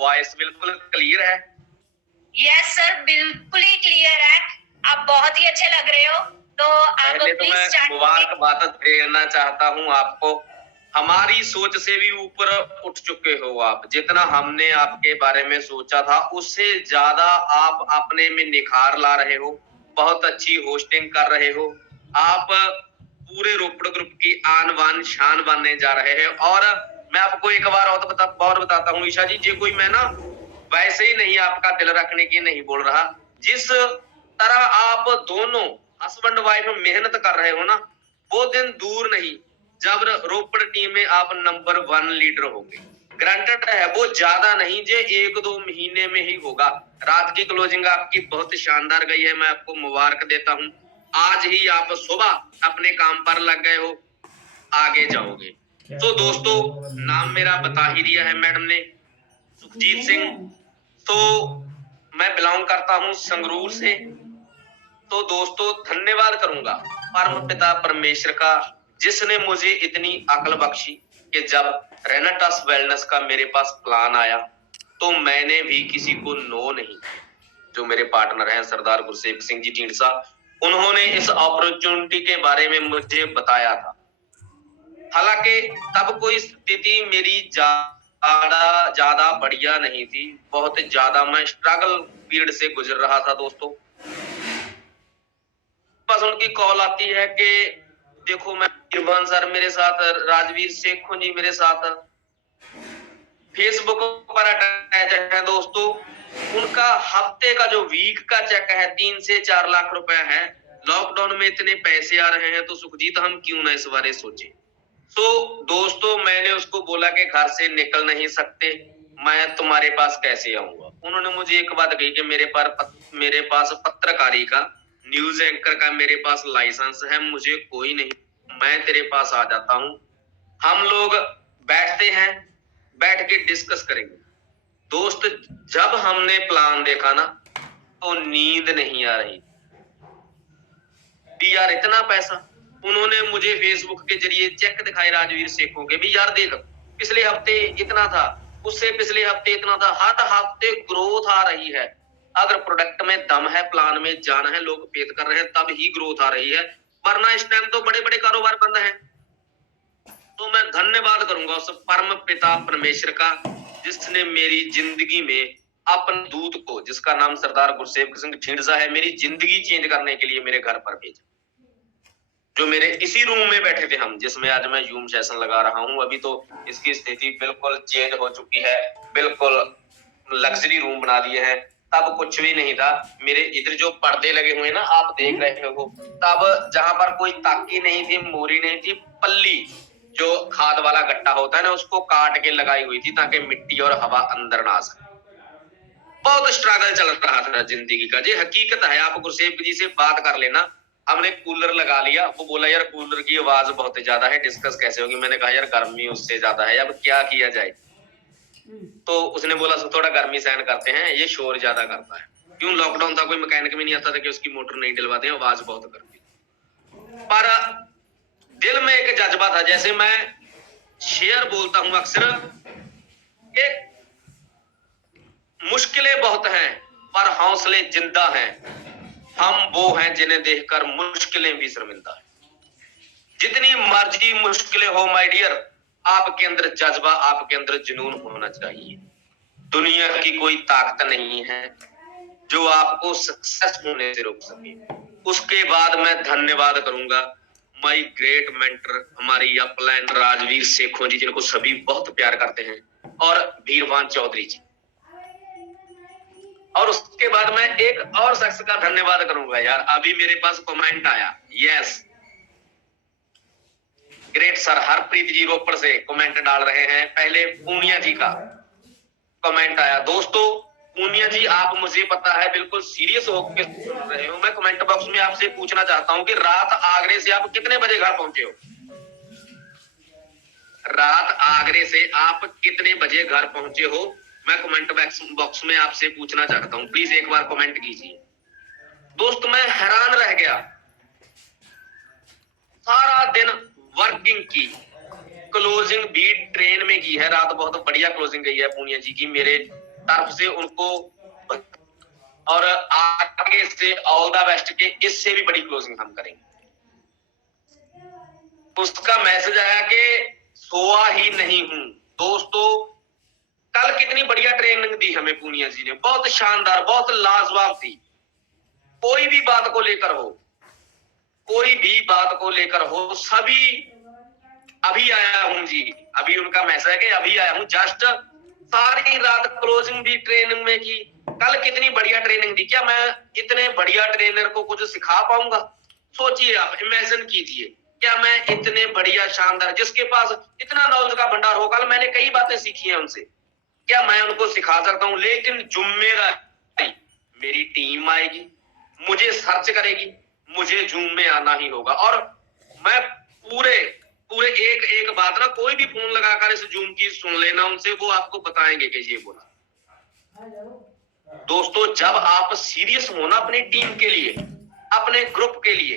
Voice बिल्कुल clear है? Yes sir, बिल्कुल ही क्लियर है। आप बहुत ही अच्छे लग रहे हो। तो आप पहले तो मैं मुबारकबाद देना चाहता हूँ आपको। हमारी सोच से भी ऊपर उठ चुके हो आप। जितना हमने आपके बारे में सोचा था उससे ज्यादा आप अपने में निखार ला रहे हो। बहुत अच्छी होस्टिंग कर रहे हो आप। पूरे रोपड़ ग्रुप की आन बान शान बनने जा रहे हैं। और मैं आपको एक बार और बताता हूँ ईशा जी, जे कोई मैं ना वैसे ही नहीं आपका दिल रखने की नहीं बोल रहा। जिस तरह आप दोनों हस्बैंड वाइफ मेहनत कर रहे हो ना, वो दिन दूर नहीं जब रोपड़ टीम में आप नंबर 1 लीडर होंगे। ग्रांटेड है वो ज्यादा नहीं, जे 1-2 महीने में ही होगा। रात की क्लोजिंग आपकी बहुत शानदार गई है, मैं आपको मुबारक देता हूँ। आज ही आप सुबह अपने काम पर लग गए हो, आगे जाओगे। तो दोस्तों, नाम मेरा बता ही दिया है मैडम ने, सुखजीत सिंह। तो मैं बिलोंग करता हूँ संगरूर से। तो दोस्तों, धन्यवाद करूंगा परम पिता परमेश्वर का, जिसने मुझे इतनी अकल बख्शी कि जब रेनाटस वेलनेस का मेरे पास प्लान आया तो मैंने भी किसी को नो नहीं। जो मेरे पार्टनर हैं सरदार गुरसेवक सिंह जी ढींडसा, उन्होंने इस अपॉर्चुनिटी के बारे में मुझे बताया था। हालांकि तब कोई स्थिति मेरी ज्यादा बढ़िया नहीं थी। बहुत ज्यादा मैं स्ट्रगल पीरियड से गुजर रहा था दोस्तों। बस उनकी कॉल आती है कि देखो, मैं इरफान सर मेरे साथ, राजवीर शेखों जी मेरे साथ फेसबुक पर अटैच है दोस्तों। उनका हफ्ते का जो वीक का चेक है 3 से 4 लाख रुपए है। लॉकडाउन में इतने पैसे आ रहे हैं तो सुखजीत हम क्यों ना इस बारे सोचे। तो दोस्तों, मैंने उसको बोला कि घर से निकल नहीं सकते, मैं तुम्हारे पास कैसे आऊंगा। उन्होंने मुझे एक बात कही कि मेरे पास पत्रकारी का, न्यूज एंकर का मेरे पास लाइसेंस है, मुझे कोई नहीं, मैं तेरे पास आ जाता हूँ। हम लोग बैठते हैं, बैठ के डिस्कस करेंगे। दोस्त, जब हमने प्लान देखा ना तो नींद नहीं आ रही यार, इतना पैसा। उन्होंने मुझे फेसबुक के जरिए चेक दिखाए राजवीर शेखों के भी, यार देख पिछले हफ्ते इतना था, उससे पिछले हफ्ते इतना था। हर हफ्ते ग्रोथ आ रही है। अगर प्रोडक्ट में दम है, प्लान में जान है, लोग पेद कर रहे हैं, तब ही ग्रोथ आ रही है, वरना इस टाइम तो बड़े बड़े कारोबार बंद हैं। तो मैं धन्यवाद करूंगा उस परम पिता परमेश्वर का, जिसने मेरी जिंदगी में अपने दूत को, जिसका नाम सरदार गुरसेवक सिंह ढींडसा है, मेरी जिंदगी चेंज करने के लिए मेरे घर पर भेजा। जो मेरे इसी रूम में बैठे थे हम, जिसमें आज मैं जूम सेशन लगा रहा हूँ। अभी तो इसकी स्थिति बिल्कुल चेंज हो चुकी है, बिल्कुल लग्जरी रूम बना दिए हैं। तब कुछ भी नहीं था। मेरे इधर जो पर्दे लगे हुए ना, आप देख रहे हो, तब जहां पर कोई ताकी नहीं थी, मोरी नहीं थी, पल्ली जो खाद वाला गट्टा होता है ना, उसको काट के लगाई हुई थी ताकि मिट्टी और हवा अंदर ना आ सके। बहुत स्ट्रगल चल रहा था जिंदगी का, जी हकीकत है। आप गुरसेवक जी से बात कर लेना। हमने कूलर लगा लिया। वो बोला यार कूलर की आवाज बहुत ज्यादा है, डिस्कस कैसे होगी। मैंने कहा यार गर्मी उससे ज्यादा है, अब क्या किया जाए। तो उसने बोला थोड़ा गर्मी सहन करते हैं, ये शोर ज्यादा करता है। क्यों, लॉकडाउन था, कोई मैकेनिक भी नहीं आता था कि उसकी मोटर नहीं डलवाते हैं, आवाज बहुत करती। पर दिल में एक जज्बा था, जैसे मैं शेयर बोलता हूं अक्सर कि मुश्किलें बहुत हैं पर हौसले जिंदा हैं। हम वो हैं जिन्हें देखकर मुश्किलें भी शर्मिंदा है। जितनी मर्जी मुश्किलें हो माय डियर, आपके अंदर जज्बा, आपके अंदर जुनून होना चाहिए। दुनिया की कोई ताकत नहीं है जो आपको सक्सेस होने से रोक सके। उसके बाद मैं धन्यवाद करूंगा माय ग्रेट मेंटर, हमारी अपलाइन राजवीर शेखों जी, जिनको सभी बहुत प्यार करते हैं, और भीरवान चौधरी जी। और उसके बाद मैं एक और शख्स का धन्यवाद करूंगा यार। अभी मेरे पास कमेंट आया, यस ग्रेट सर, हरप्रीत जी रोपड़ से कमेंट डाल रहे हैं। पहले पूनिया जी का कमेंट आया। दोस्तों, पूनिया जी, आप मुझे पता है बिल्कुल सीरियस होकर सुन रहे हो। मैं कमेंट बॉक्स में आपसे पूछना चाहता हूं कि रात आगरे से आप कितने बजे घर पहुंचे हो? रात आगरे से आप कितने बजे घर पहुंचे हो? मैं कमेंट बॉक्स में आपसे पूछना चाहता हूं, प्लीज एक बार कमेंट कीजिए। दोस्त, मैं हैरान रह गया। सारा दिन वर्किंग की, क्लोजिंग भी ट्रेन में की है। रात बहुत बढ़िया क्लोजिंग गई है पूनिया जी की। मेरे तरफ से उनको और आगे से ऑल द बेस्ट के इससे भी बड़ी क्लोजिंग हम करेंगे। उसका मैसेज आया कि सोया ही नहीं हूं। दोस्तों कल कितनी बढ़िया ट्रेनिंग दी हमें पूनिया जी ने, बहुत शानदार, बहुत लाजवाब थी। कोई भी बात को लेकर हो, कोई भी बात को लेकर हो, सभी अभी आया हूं जी, अभी उनका मैसेज है कि अभी आया हूं, जस्ट सारी रात क्लोजिंग भी ट्रेनिंग में की। कल कितनी बढ़िया ट्रेनिंग दी। क्या मैं इतने बढ़िया ट्रेनर को कुछ सिखा पाऊंगा? सोचिए आप, इमेजिन कीजिए, क्या मैं इतने बढ़िया शानदार, जिसके पास इतना नॉलेज का भंडार हो, कल मैंने कई बातें सीखी हैं उनसे, क्या मैं उनको सिखा सकता हूं? लेकिन जिम्मेदारी, मेरी टीम आएगी, मुझे सर्च करेगी, मुझे जूम में आना ही होगा। और मैं पूरे एक एक बात ना, कोई भी फोन लगाकर इस जूम की सुन लेना उनसे, वो आपको बताएंगे कि ये बोला। दोस्तों जब आप सीरियस हो ना अपनी टीम के लिए, अपने ग्रुप के लिए,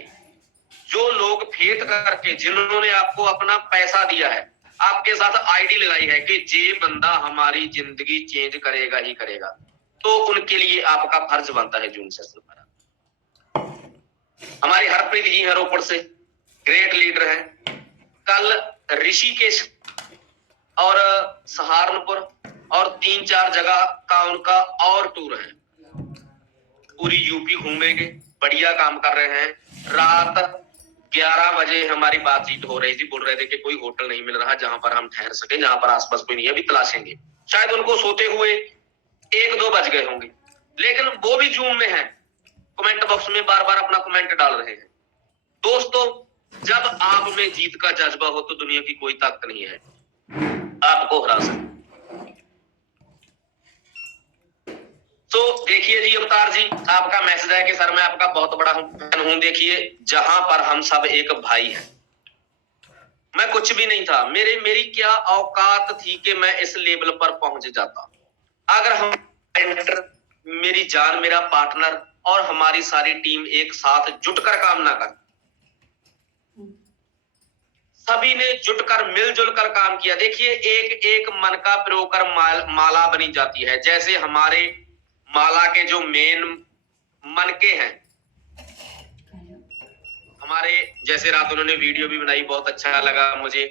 जो लोग फेथ करके, जिन्होंने आपको अपना पैसा दिया है, आपके साथ आईडी लगाई है कि ये बंदा हमारी जिंदगी चेंज करेगा ही करेगा, तो उनके लिए आपका फर्ज बनता है जूम सेशन पर। हमारी हरप्रीत जी है रोपड़ से, ग्रेट लीडर है। कल ऋषिकेश और सहारनपुर और 3-4 जगह का उनका और टूर है, पूरी यूपी घूमेंगे, बढ़िया काम कर रहे हैं। रात 11 बजे हमारी बातचीत हो रही थी, बोल रहे थे कि कोई होटल नहीं मिल रहा जहां पर हम ठहर सके, जहां पर आसपास कोई नहीं है, अभी तलाशेंगे। शायद उनको सोते हुए 1-2 बज गए होंगे, लेकिन वो भी जूम में है, कमेंट बॉक्स में बार बार अपना कमेंट डाल रहे हैं। दोस्तों जब आप में जीत का जज्बा हो तो दुनिया की कोई ताकत नहीं है आपको हरा सकती। तो देखिए जी अवतार जी, आपका मैसेज है कि सर मैं आपका बहुत बड़ा फैन हूं। देखिए जहां पर हम सब एक भाई हैं, मैं कुछ भी नहीं था, मेरी क्या औकात थी कि मैं इस लेवल पर पहुंच जाता। अगर हम मेरी जान, मेरा पार्टनर और हमारी सारी टीम एक साथ जुटकर काम ना कर, सभी ने जुटकर मिलजुल कर काम किया। देखिए एक एक मन का प्रयोग कर माला बनी जाती है। जैसे हमारे माला के जो मेन मनके हैं, हमारे जैसे रात उन्होंने वीडियो भी बनाई, बहुत अच्छा लगा मुझे।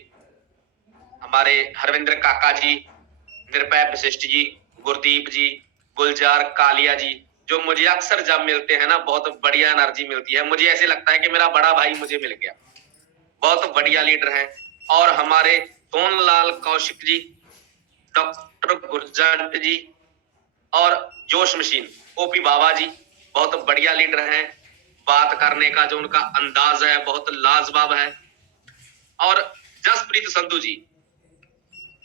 हमारे हरविंद्र काका जी, निर्भय वशिष्ठ जी, गुरदीप जी, गुलजार कालिया जी, जो मुझे अक्सर जब मिलते हैं ना, बहुत बढ़िया एनर्जी मिलती है। मुझे ऐसे लगता है कि मेरा बड़ा भाई मुझे मिल गया। बहुत बढ़िया लीडर हैं। और हमारे सोनलाल कौशिक जी, डॉक्टर गुरजंट जी और जोश मशीन ओपी बाबा जी, बहुत बढ़िया लीडर हैं। बात करने का जो उनका अंदाज है बहुत लाजवाब है। और जसप्रीत संधू जी,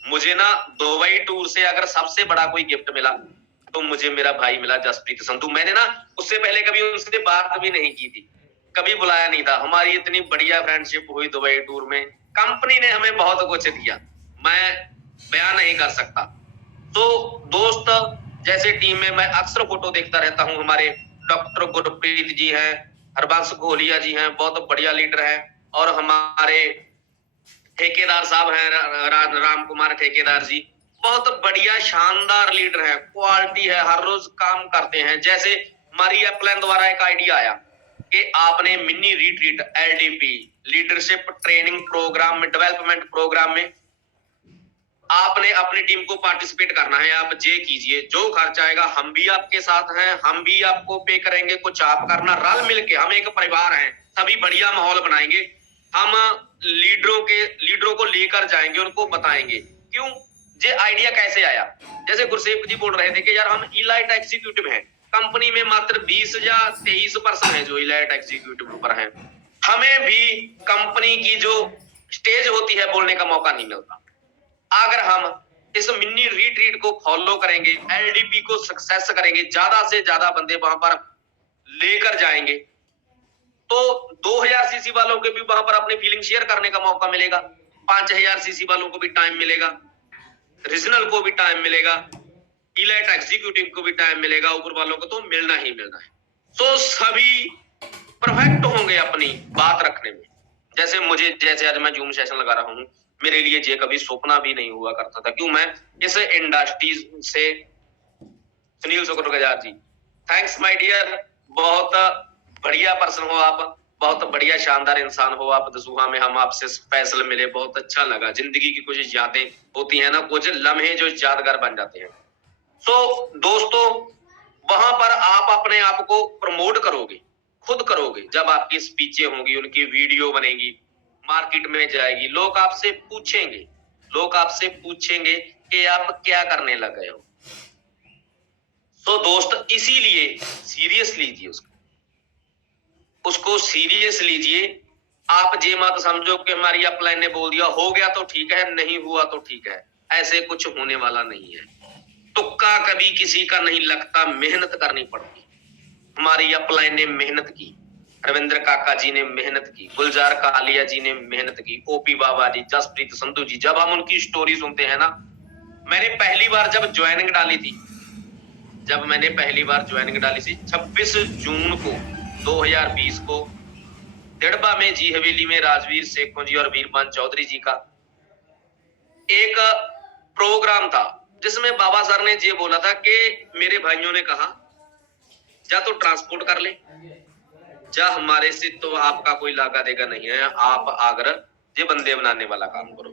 मुझे ना दुबई टूर से अगर सबसे बड़ा कोई गिफ्ट मिला तो मुझे मेरा भाई मिला जसप्रीत संधू। मैंने ना उससे पहले कभी उनसे बात भी नहीं की थी, कभी बुलाया नहीं था। हमारी इतनी बढ़िया फ्रेंडशिप हुई दुबई टूर में। कंपनी ने हमें बहुत कुछ दिया, मैं बयान नहीं कर सकता। तो दोस्त जैसे टीम में मैं अक्सर फोटो देखता रहता हूं। हमारे डॉक्टर गुरप्रीत जी हैं, हरबंश गोलिया जी हैं, बहुत बढ़िया लीडर हैं। और हमारे ठेकेदार साहब हैं राम कुमार ठेकेदार जी, बहुत बढ़िया शानदार लीडर है, क्वालिटी है, हर रोज काम करते हैं। जैसे मारिया प्लान द्वारा एक आइडिया आया कि आपने mini retreat LDP leadership training program में, डेवलपमेंट प्रोग्राम में आपने अपनी टीम को पार्टिसिपेट करना है। आप जे कीजिए, जो खर्च आएगा हम भी आपके साथ हैं, हम भी आपको पे करेंगे, कुछ आप करना, रल मिलके हम एक परिवार हैं, सभी बढ़िया माहौल बनाएंगे। हम लीडरों को लेकर जाएंगे, उनको बताएंगे। क्यों ये आइडिया कैसे आया? जैसे गुरसेप जी बोल रहे थे कि यार हम इलाइट एग्जीक्यूटिव हैं, कंपनी में मात्र 20 या 23% है जो इलाइट एग्जीक्यूटिव पर हैं। हमें भी कंपनी की जो स्टेज होती है बोलने का मौका नहीं मिलता। अगर हम इस मिनी रिट्रीट को फॉलो करेंगे, LDP को सक्सेस करेंगे, ज्यादा से ज्यादा बंदे वहां पर लेकर जाएंगे, तो 2000 सीसी वालों के भी वहां पर अपनी फीलिंग शेयर करने का मौका मिलेगा, 5000 सीसी वालों को भी टाइम मिलेगा, रीजनल को भी टाइम मिलेगा, इलाइट एग्जीक्यूटिव को भी टाइम मिलेगा, ऊपर वालों को तो मिलना ही मिलना है। तो सभी परफेक्ट होंगे अपनी बात रखने में। जैसे आज मैं जूम सेशन लगा रहा हूं, मेरे लिए ये कभी सपना भी नहीं हुआ करता था। क्यों? मैं इस इंडस्ट्री से सुनील शुक्रगुजार जी, थैंक्स माय डियर। बहुत बढ़िया पर्सन हो आप, बहुत बढ़िया शानदार इंसान हो आप। दसूहा में हम आपसे स्पेशल मिले, बहुत अच्छा लगा। जिंदगी की कुछ यादें होती है ना, कुछ लम्हे जो यादगार बन जाते हैं। तो दोस्तों, वहां पर आप अपने आप को प्रमोट करोगे, खुद करोगे। जब आपकी स्पीचें होंगी, उनकी वीडियो बनेगी, मार्केट में जाएगी, लोग आपसे पूछेंगे कि आप क्या करने लग गए हो। तो दोस्त, इसीलिए सीरियस लीजिए उसको सीरियस लीजिए। आप ये मत समझो कि हमारी अपलाइन ने बोल दिया, हो गया तो ठीक है, नहीं हुआ तो ठीक है। ऐसे कुछ होने वाला नहीं है। तुक्का कभी किसी का नहीं लगता, मेहनत करनी पड़ती। हमारी अपलाइन ने मेहनत की, रविंद्र काका जी ने मेहनत की, गुलजार कालिया जी ने मेहनत की, ओपी बाबा जी, जसप्रीत संधू जी। जब हम उनकी स्टोरी सुनते हैं ना, मैंने पहली बार जब ज्वाइनिंग डाली थी, 26 जून को 2020 को दिड़बा में जी हवेली में राजवीर सेखों जी और वीरपान चौधरी जी का एक प्रोग्राम था, जिसमें बाबा सर ने ये बोला था कि मेरे भाइयों ने कहा, जा तो ट्रांसपोर्ट कर ले, जा हमारे से तो आपका कोई लागा देगा नहीं है, आप आगर ये बंदे बनाने वाला काम करो।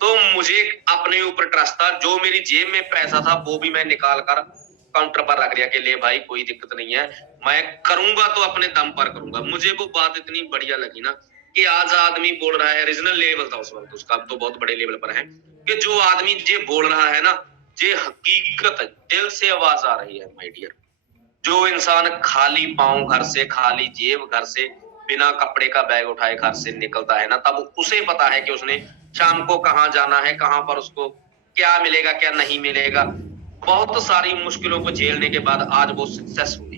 तो मुझे अपने ऊपर ट्रस्ट था, जो मेरी जेब में पैसा था वो भी मैं निकाल कर काउंटर पर रख दिया कि ले भाई, कोई दिक्कत नहीं है, मैं करूंगा तो अपने दम पर करूंगा। मुझे वो बात इतनी बढ़िया लगी ना, कि आज आदमी बोल रहा है, रीजनल लेवल था उस वक्त उसका, तो बहुत बड़े लेवल पर है, कि जो आदमी ये बोल रहा है ना, ये हकीकत दिल से आवाज आ रही है माय डियर। जो इंसान खाली पांव घर से, खाली जेब घर से, बिना कपड़े का बैग उठाए घर से निकलता है ना, तब उसे पता है कि उसने शाम को कहाँ जाना है, कहाँ पर उसको क्या मिलेगा, क्या नहीं मिलेगा। बहुत सारी मुश्किलों को झेलने के बाद आज वो सक्सेस हुए।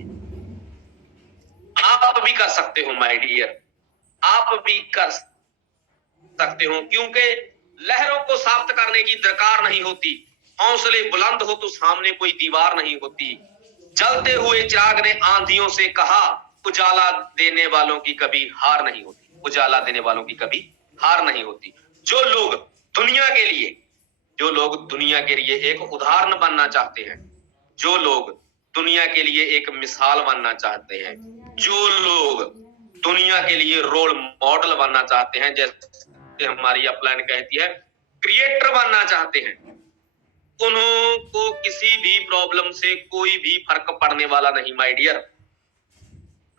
आप भी कर सकते हो माय डियर, आप भी कर सकते हो, क्योंकि लहरों को साफ्त करने की दरकार नहीं होती। हौसले बुलंद हो तो सामने कोई दीवार नहीं होती। जलते हुए चिराग ने आंधियों से कहा, उजाला देने वालों की कभी हार नहीं होती, उजाला देने वालों की कभी हार नहीं होती। जो लोग दुनिया के लिए, जो लोग दुनिया के लिए एक उदाहरण बनना चाहते हैं, जो लोग दुनिया के लिए एक मिसाल बनना चाहते हैं, जो लोग दुनिया के लिए रोल मॉडल बनना चाहते हैं, जैसे हमारी अपलाइन कहती है, क्रिएटर बनना चाहते हैं, उनको किसी भी प्रॉब्लम से कोई भी फर्क पड़ने वाला नहीं माय डियर।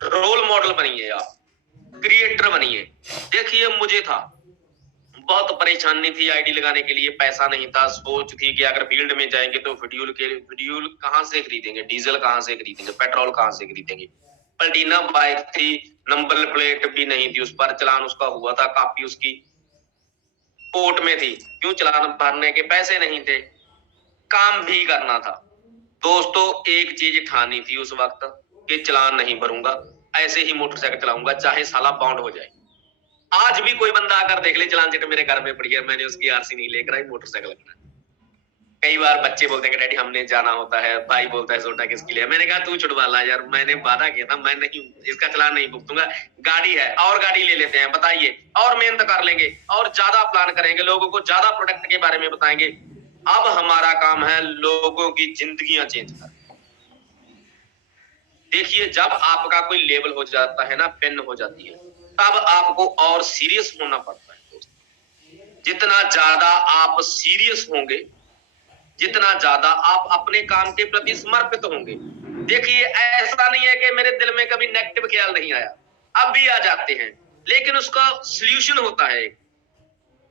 रोल मॉडल बनिए आप, क्रिएटर बनिए। देखिए, मुझे था बहुत परेशानी थी आईडी लगाने के लिए, पैसा नहीं था। सोच थी कि अगर फील्ड में जाएंगे तो फ्यूल कहां से खरीदेंगे, डीजल कहां से खरीदेंगे, पेट्रोल कहां से खरीदेंगे। पलटीना बाइक थी, नंबर प्लेट भी नहीं थी उस पर, चलान उसका हुआ था, कापी उसकी कोर्ट में थी, क्यों चलान भरने के पैसे नहीं थे, काम भी करना था। दोस्तों, एक चीज ठानी थी उस वक्त कि चलान नहीं भरूंगा, ऐसे ही मोटरसाइकिल चलाऊंगा, चाहे साला बाउंड हो जाए। आज भी कोई बंदा आकर देख ले, चलान चिट मेरे घर में पड़ी है, मैंने उसकी आरसी नहीं लेकर आई, मोटरसाइकिल अपना। कई बार बच्चे बोलते हैं कि डैडी हमने जाना होता है, भाई बोलता है सोटा किसके लिए। मैंने कहा तू छुड़वा ला यार, मैंने वादा किया था, मैं नहीं इसका चलान नहीं भुगतूंगा। गाड़ी है और गाड़ी ले लेते हैं, बताइए, और मेहनत कर लेंगे और ज्यादा प्लान करेंगे, लोगों को ज्यादा प्रोडक्ट के बारे में बताएंगे। अब हमारा काम है लोगों की जिंदगियां चेंज करना। देखिए, जब आपका कोई लेवल हो जाता है ना, पेन हो जाती है, तब आपको और सीरियस होना पड़ता है दोस्त। जितना ज्यादा आप सीरियस होंगे, जितना ज्यादा आप अपने काम के प्रति समर्पित होंगे। देखिए, ऐसा नहीं है कि मेरे दिल में कभी नेगेटिव ख्याल नहीं आया, अब भी आ जाते हैं, लेकिन उसका सॉल्यूशन होता है।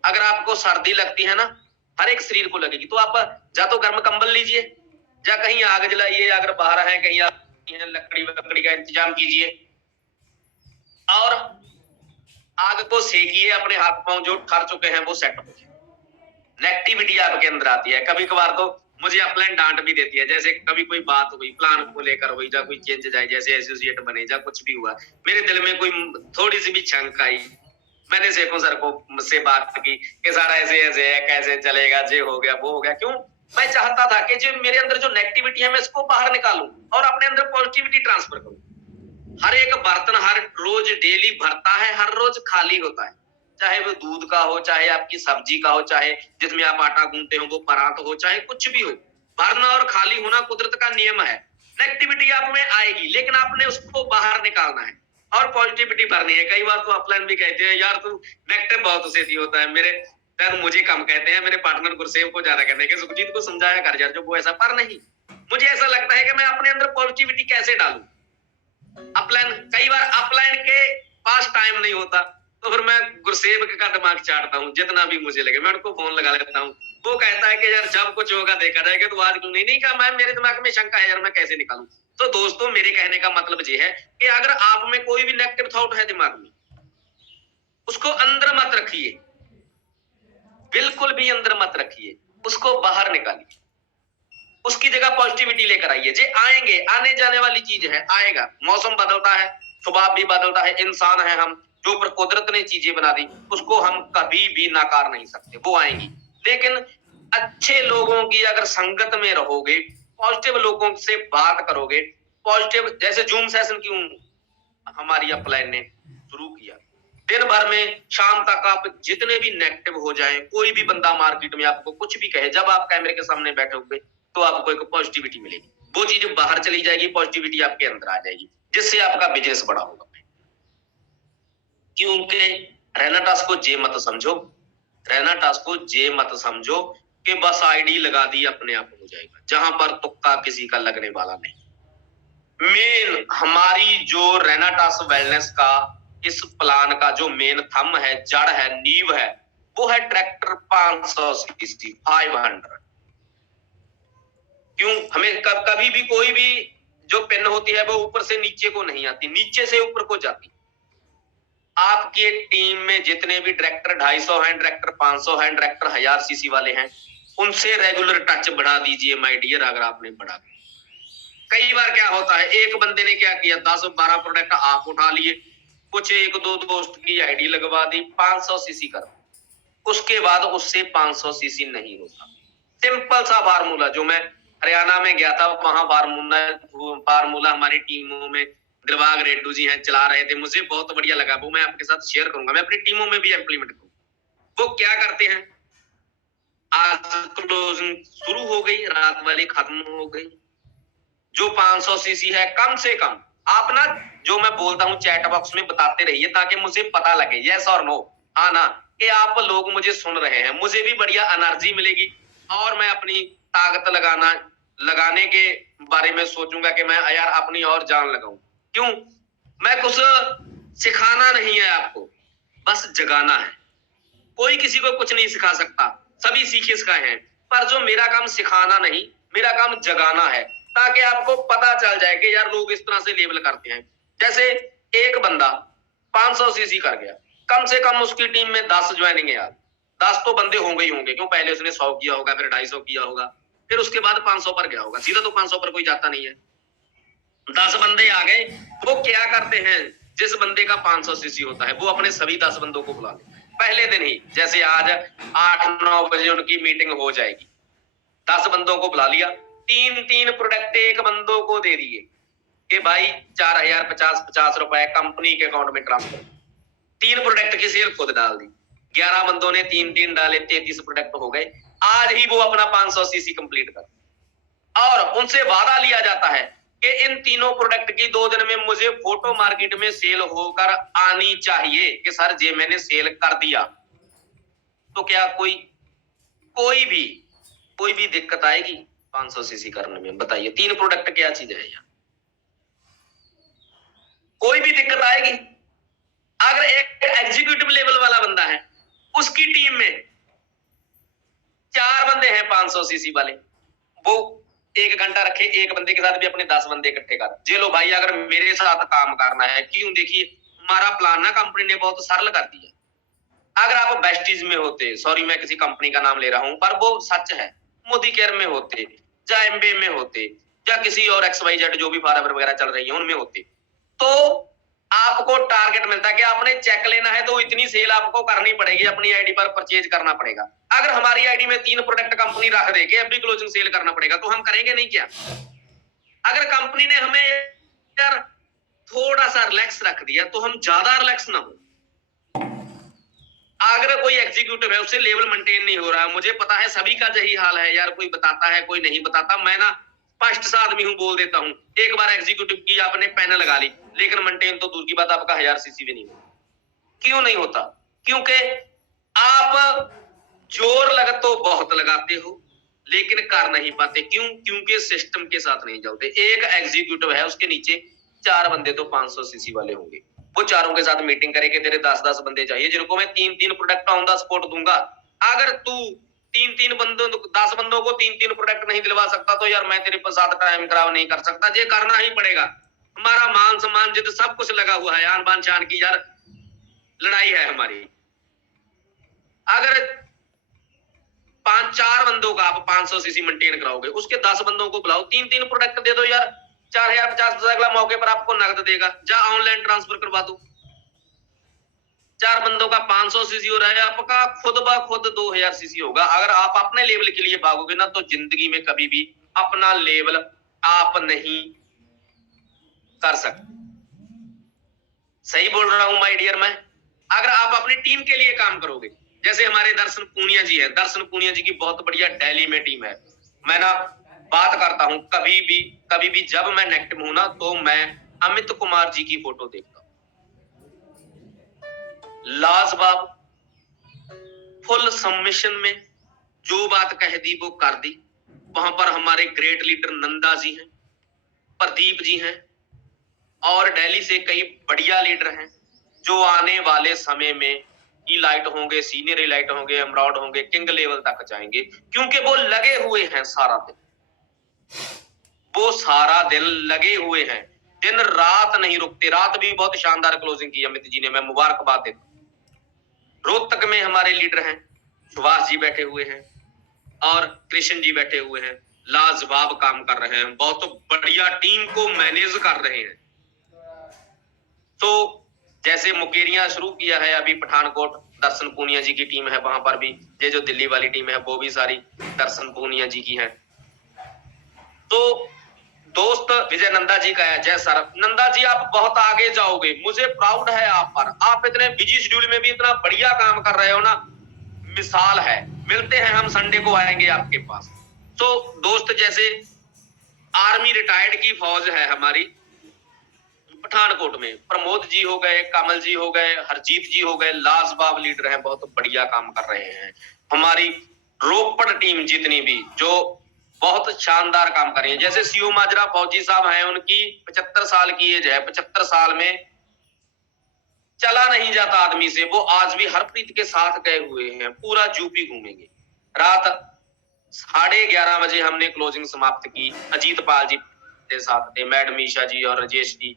अगर आपको सर्दी लगती है ना, हर एक शरीर को लगेगी, तो आप या तो गर्म कंबल लीजिए, या कहीं आग जलाइए, अगर बाहर है कहीं आप लकड़ी वकड़ी का इंतजाम कीजिए और आग को सेकिए, अपने हाथ पांव जो ठर चुके हैं वो सेट हो जाए। नेगेटिविटी आपके अंदर आती है। कभी कभार तो मुझे अपलाइन डांट भी देती है, जैसे कभी कोई बात हुई, प्लान को लेकर हुई, या कोई चेंज जाए, जैसे एसोसिएट बने, या कुछ भी हुआ, मेरे दिल में कोई थोड़ी सी भी शंक आई, मैंने शेखों सर को से बात की कि सारा ऐसे ऐसे है, कैसे चलेगा, जे हो गया वो हो गया। क्यों? मैं चाहता था कि जो मेरे अंदर जो नेगेटिविटी है मैं इसको बाहर निकालूं और अपने अंदर पॉजिटिविटी ट्रांसफर करूं। हर एक बर्तन हर रोज डेली भरता है, हर रोज खाली होता है, चाहे वो दूध का हो, चाहे आपकी सब्जी का हो, चाहे जिसमें आप आटा गूंथते हो वो परात हो, चाहे कुछ भी हो। भरना और खाली होना कुदरत का नियम है। नेगेटिविटी आप में आएगी, लेकिन आपने उसको बाहर निकालना है और पॉजिटिविटी भरनी है। कई बार तो अपलाइन भी कहते हैं यार तू नेगेटिव बहुत उसे होता है, मेरे यार मुझे कम कहते हैं, मेरे पार्टनर गुरसेव को ज्यादा कहते हैं कि सुखजीत को समझाया कर यार जो वो ऐसा, पर नहीं, मुझे ऐसा लगता है कि मैं अपने अंदर पॉजिटिविटी कैसे डालूं। अपलाइन, कई बार अपलाइन के पास टाइम नहीं होता तो फिर मैं गुरसेव का दिमाग चाटता हूँ, जितना भी मुझे लगे मैं उनको फोन लगा लेता हूँ। वो कहता है कि यार जब कुछ होगा देखा जाएगा, तो आज नहीं कहा, मैं मेरे दिमाग में शंका है यार मैं कैसे निकालूं। तो दोस्तों मेरे कहने का मतलब ये है कि अगर आप में कोई भी नेगेटिव थॉट है दिमाग में, उसको अंदर मत रखिए, बिल्कुल भी अंदर मत रखिए, उसको बाहर निकालिए, उसकी जगह पॉजिटिविटी लेकर आइए। जे आएंगे, आने जाने वाली चीज है, आएगा। मौसम बदलता है, स्वभाव भी बदलता है, इंसान है हम, जो पर कुदरत ने चीजें बना दी उसको हम कभी भी नकार नहीं सकते, वो आएंगी। लेकिन अच्छे लोगों की अगर संगत में रहोगे, पॉजिटिव लोगों से बात करोगे, पॉजिटिव, जैसे जूम सेशन क्यों हमारी अपलाइन ने शुरू किया, दिन भर में शाम तक आप जितने भी नेगेटिव हो जाएं, कोई भी बंदा मार्केट में आपको कुछ भी कहे, जब आप कैमरे के सामने बैठे होंगे तो आपको एक पॉजिटिविटी मिलेगी, वो चीज बाहर चली जाएगी, पॉजिटिविटी आपके अंदर आ जाएगी, जिससे आपका बिजनेस बड़ा होगा। क्योंकि रेनाटास को जे मत समझो, रेनाटास को जे मत समझो कि बस आईडी लगा दी अपने आप हो जाएगा, जहां पर तुक्का किसी का लगने वाला नहीं। मेन हमारी जो रेनाटास वेलनेस का इस प्लान का जो मेन थंब है, जड़ है, नींव है, वो है ट्रैक्टर 500 सीसी 500। क्यों, हमें कभी भी कोई भी जो पेन होती है वो ऊपर से नीचे को नहीं आती, नीचे से ऊपर को जाती। आपकी टीम में जितने भी डायरेक्टर 250 हैं, डायरेक्टर 500 हैं, डायरेक्टर 1000 सीसी वाले हैं, उनसे रेगुलर टच बढ़ा दीजिए माय डियर। अगर आपने बढ़ा, कई बार क्या होता है, एक बंदे ने क्या किया, 10-12 प्रोडक्ट आप उठा लिए, कुछ एक दो दोस्त की आईडी लगवा दी, 500 सीसी कर, उसके बाद उससे 500 सीसी नहीं होता। सिंपल सा फार्मूला, जो मैं हरियाणा में गया था वहां फार्मूला हमारी टीमों में दिलबाग रेड्डू जी हैं चला रहे थे, मुझे बहुत बढ़िया लगा, वो मैं आपके साथ शेयर करूंगा, मैं अपनी टीमों में भी इम्प्लीमेंट करूंगा। वो क्या करते हैं, आज क्लोजिंग शुरू हो गई, रात वाली खत्म हो गई, जो 500 सीसी है कम से कम आप ना, जो मैं बोलता हूँ चैट बॉक्स में बताते रहिए ताकि मुझे पता लगे यस और नो, हाँ ना, कि आप लोग मुझे सुन रहे हैं, मुझे भी बढ़िया एनर्जी मिलेगी और मैं अपनी ताकत लगाने के बारे में सोचूंगा कि मैं यार अपनी और जान लगाऊं। क्यों, मैं कुछ सिखाना नहीं है आपको, बस जगाना है। कोई किसी को कुछ नहीं सिखा सकता, सभी सीखे सिखाए हैं, पर जो मेरा काम सिखाना नहीं, मेरा काम जगाना है, ताकि आपको पता चल जाए कि यार लोग इस तरह से लेबल करते हैं। जैसे एक बंदा 500 सीसी कर गया, कम से कम उसकी टीम में 10 ज्वाइनिंग है यार, 10 तो बंदे होंगे ही होंगे, क्यों, पहले उसने 100 किया होगा, फिर 250 किया होगा, फिर उसके बाद 500 पर गया होगा, सीधा तो 500 पर कोई जाता नहीं है। 10 बंदे आ गए, वो क्या करते हैं, जिस बंदे का 500 सीसी होता है वो अपने सभी 10 बंदों को बुला लेते हैं पहले दिन ही, जैसे आज 8-9 बजे उनकी मीटिंग हो जाएगी, 10 बंदों को बुला लिया, 3-3 प्रोडक्ट एक बंदों को दे दिए कि भाई 4050 रुपए कंपनी के अकाउंट में ट्रांसफर, 3 प्रोडक्ट की सेल खुद डाल दी, 11 बंदों ने 3-3 डाले, 33 प्रोडक्ट हो गए। आज ही वो अपना 500 सीसी कंप्लीट कर, और उनसे वादा लिया जाता है कि इन तीनों प्रोडक्ट की 2 दिन में मुझे फोटो मार्केट में सेल होकर आनी चाहिए कि सर जे मैंने सेल कर दिया। तो क्या कोई भी दिक्कत आएगी 500 सीसी करने में, बताइए, 3 प्रोडक्ट क्या चीज है यार, कोई भी दिक्कत आएगी? अगर एक एग्जीक्यूटिव लेवल वाला बंदा है, उसकी टीम में 4 बंदे हैं 500 सीसी वाले, वो 1 घंटा रखे, एक बंदे के साथ भी अपने 10 बंदे इकट्ठे कर, जे लो भाई अगर मेरे साथ काम करना है, क्यों, देखिए हमारा प्लान ना कंपनी ने बहुत सरल कर दिया। अगर आप बेस्टीज में होते, सॉरी मैं किसी कंपनी का नाम ले रहा हूं पर वो सच है, मोदी केयर में होते, या एमबे में होते, या किसी और XYZ जो भी फॉरएवर वगैरह चल रही है उनमें होते, तो आपको टारगेट मिलता है कि आपने चेक लेना है तो इतनी सेल आपको करनी पड़ेगी, अपनी आईडी पर परचेज करना पड़ेगा। अगर हमारी आईडी में 3 प्रोडक्ट कंपनी रख दे के एवरी क्लोजिंग सेल करना पड़ेगा, तो हम करेंगे नहीं क्या? अगर कंपनी ने हमें यार थोड़ा सा रिलैक्स रख दिया तो हम ज्यादा रिलैक्स ना हो। अगर कोई एग्जीक्यूटिव है उससे लेवल मेंटेन नहीं हो रहा है, मुझे पता है सभी का यही हाल है यार, कोई बताता है कोई नहीं बताता, मैं ना स्पष्ट सा आदमी हूँ, बोल देता हूँ। एक बार एग्जीक्यूटिव की आपने पेन लगा ली, लेकिन मेंटेन तो दूर की बात, आपका 1000 सीसी भी नहीं होता। क्यों नहीं होता? क्योंकि आप जोर लगा तो बहुत लगाते हो, लेकिन कर नहीं पाते। क्यों? क्योंकि सिस्टम के साथ नहीं चलते। एक एग्जीक्यूटिव है, उसके नीचे 4 बंदे तो 500 सीसी वाले होंगे, वो चारों के साथ मीटिंग करेंगे, तेरे 10-10 बंदे चाहिए जिनको मैं 3-3 प्रोडक्ट ऑन द स्पॉट दूंगा। अगर तू 3-3 बंदों 10 बंदों को 3-3 प्रोडक्ट नहीं दिलवा सकता तो यार मैं तेरे साथ टाइम खराब नहीं कर सकता, ये करना ही पड़ेगा। हमारा मान सम्मान जिद सब कुछ लगा हुआ है, आन बान शान की यार लड़ाई है हमारी। अगर 5-4 बंदों का आप 500 सीसी मेंटेन कराओगे, उसके 10 बंदों को बुलाओ, 3-3 प्रोडक्ट दे दो यार, 4050 अगला मौके पर आपको नगद देगा, जा ऑनलाइन ट्रांसफर करवा दो। 4 बंदों का 500 सीसी हो रहा है, आपका खुद ब खुद 2000 सीसी होगा। अगर आप अपने लेवल के लिए भागोगे ना, तो जिंदगी में कभी भी अपना लेवल आप नहीं कर सकते। सही बोल रहा हूं माय डियर मैं? अगर आप अपनी टीम के लिए काम करोगे, जैसे हमारे दर्शन पूनिया जी है, दर्शन पूनिया जी की बहुत बढ़िया दिल्ली में टीम है। मैं ना बात करता हूं, कभी भी जब मैं नेगेटिव हूं ना, तो मैं अमित कुमार जी की फोटो देखता हूं। लाजवाब, फुल सबमिशन में जो बात कह दी वो कर दी। वहां पर हमारे ग्रेट लीडर नंदा जी हैं, प्रदीप जी हैं, और दिल्ली से कई बढ़िया लीडर हैं जो आने वाले समय में इलाइट होंगे, सीनियर इलाइट होंगे, एमराउड होंगे, किंग लेवल तक जाएंगे, क्योंकि वो लगे हुए हैं सारा दिन। वो सारा दिन लगे हुए हैं, दिन रात नहीं रुकते। रात भी बहुत शानदार क्लोजिंग की अमित जी ने, मैं मुबारकबाद देता हूं। रोहतक में हमारे लीडर हैं, सुभाष जी बैठे हुए हैं और कृष्ण जी बैठे हुए हैं, लाजवाब काम कर रहे हैं, बहुत बढ़िया टीम को मैनेज कर रहे हैं। तो जैसे मुकेरियां शुरू किया है अभी पठानकोट, दर्शन पूनिया जी की टीम है, वहां पर भी ये जो दिल्ली वाली टीम है वो भी सारी दर्शन पूनिया जी की है। तो दोस्त विजय नंदा जी का है, जय सर नंदा जी, आप बहुत आगे जाओगे, मुझे प्राउड है आप पर। आप इतने बिजी शेड्यूल में भी इतना बढ़िया काम कर रहे हो ना, मिसाल है। मिलते हैं हम, संडे को आएंगे आपके पास। तो दोस्त जैसे आर्मी रिटायर्ड की फौज है हमारी पठानकोट में, प्रमोद जी हो गए, कमल जी हो गए, हरजीत जी हो गए, लाजवाब लीडर हैं, बहुत बढ़िया काम कर रहे हैं। हमारी रोपड़ टीम जितनी भी जो बहुत शानदार काम कर रही है, जैसे सीओ माजरा फौजी साहब हैं, उनकी 75 साल की एज है, 75 साल में चला नहीं जाता आदमी से, वो आज भी हरप्रीत के साथ गए हुए हैं, पूरा यूपी घूमेंगे। रात 11:30 बजे हमने क्लोजिंग समाप्त की, अजीत पाल जी के साथ थे, मैडम ईशा जी और राजेश जी,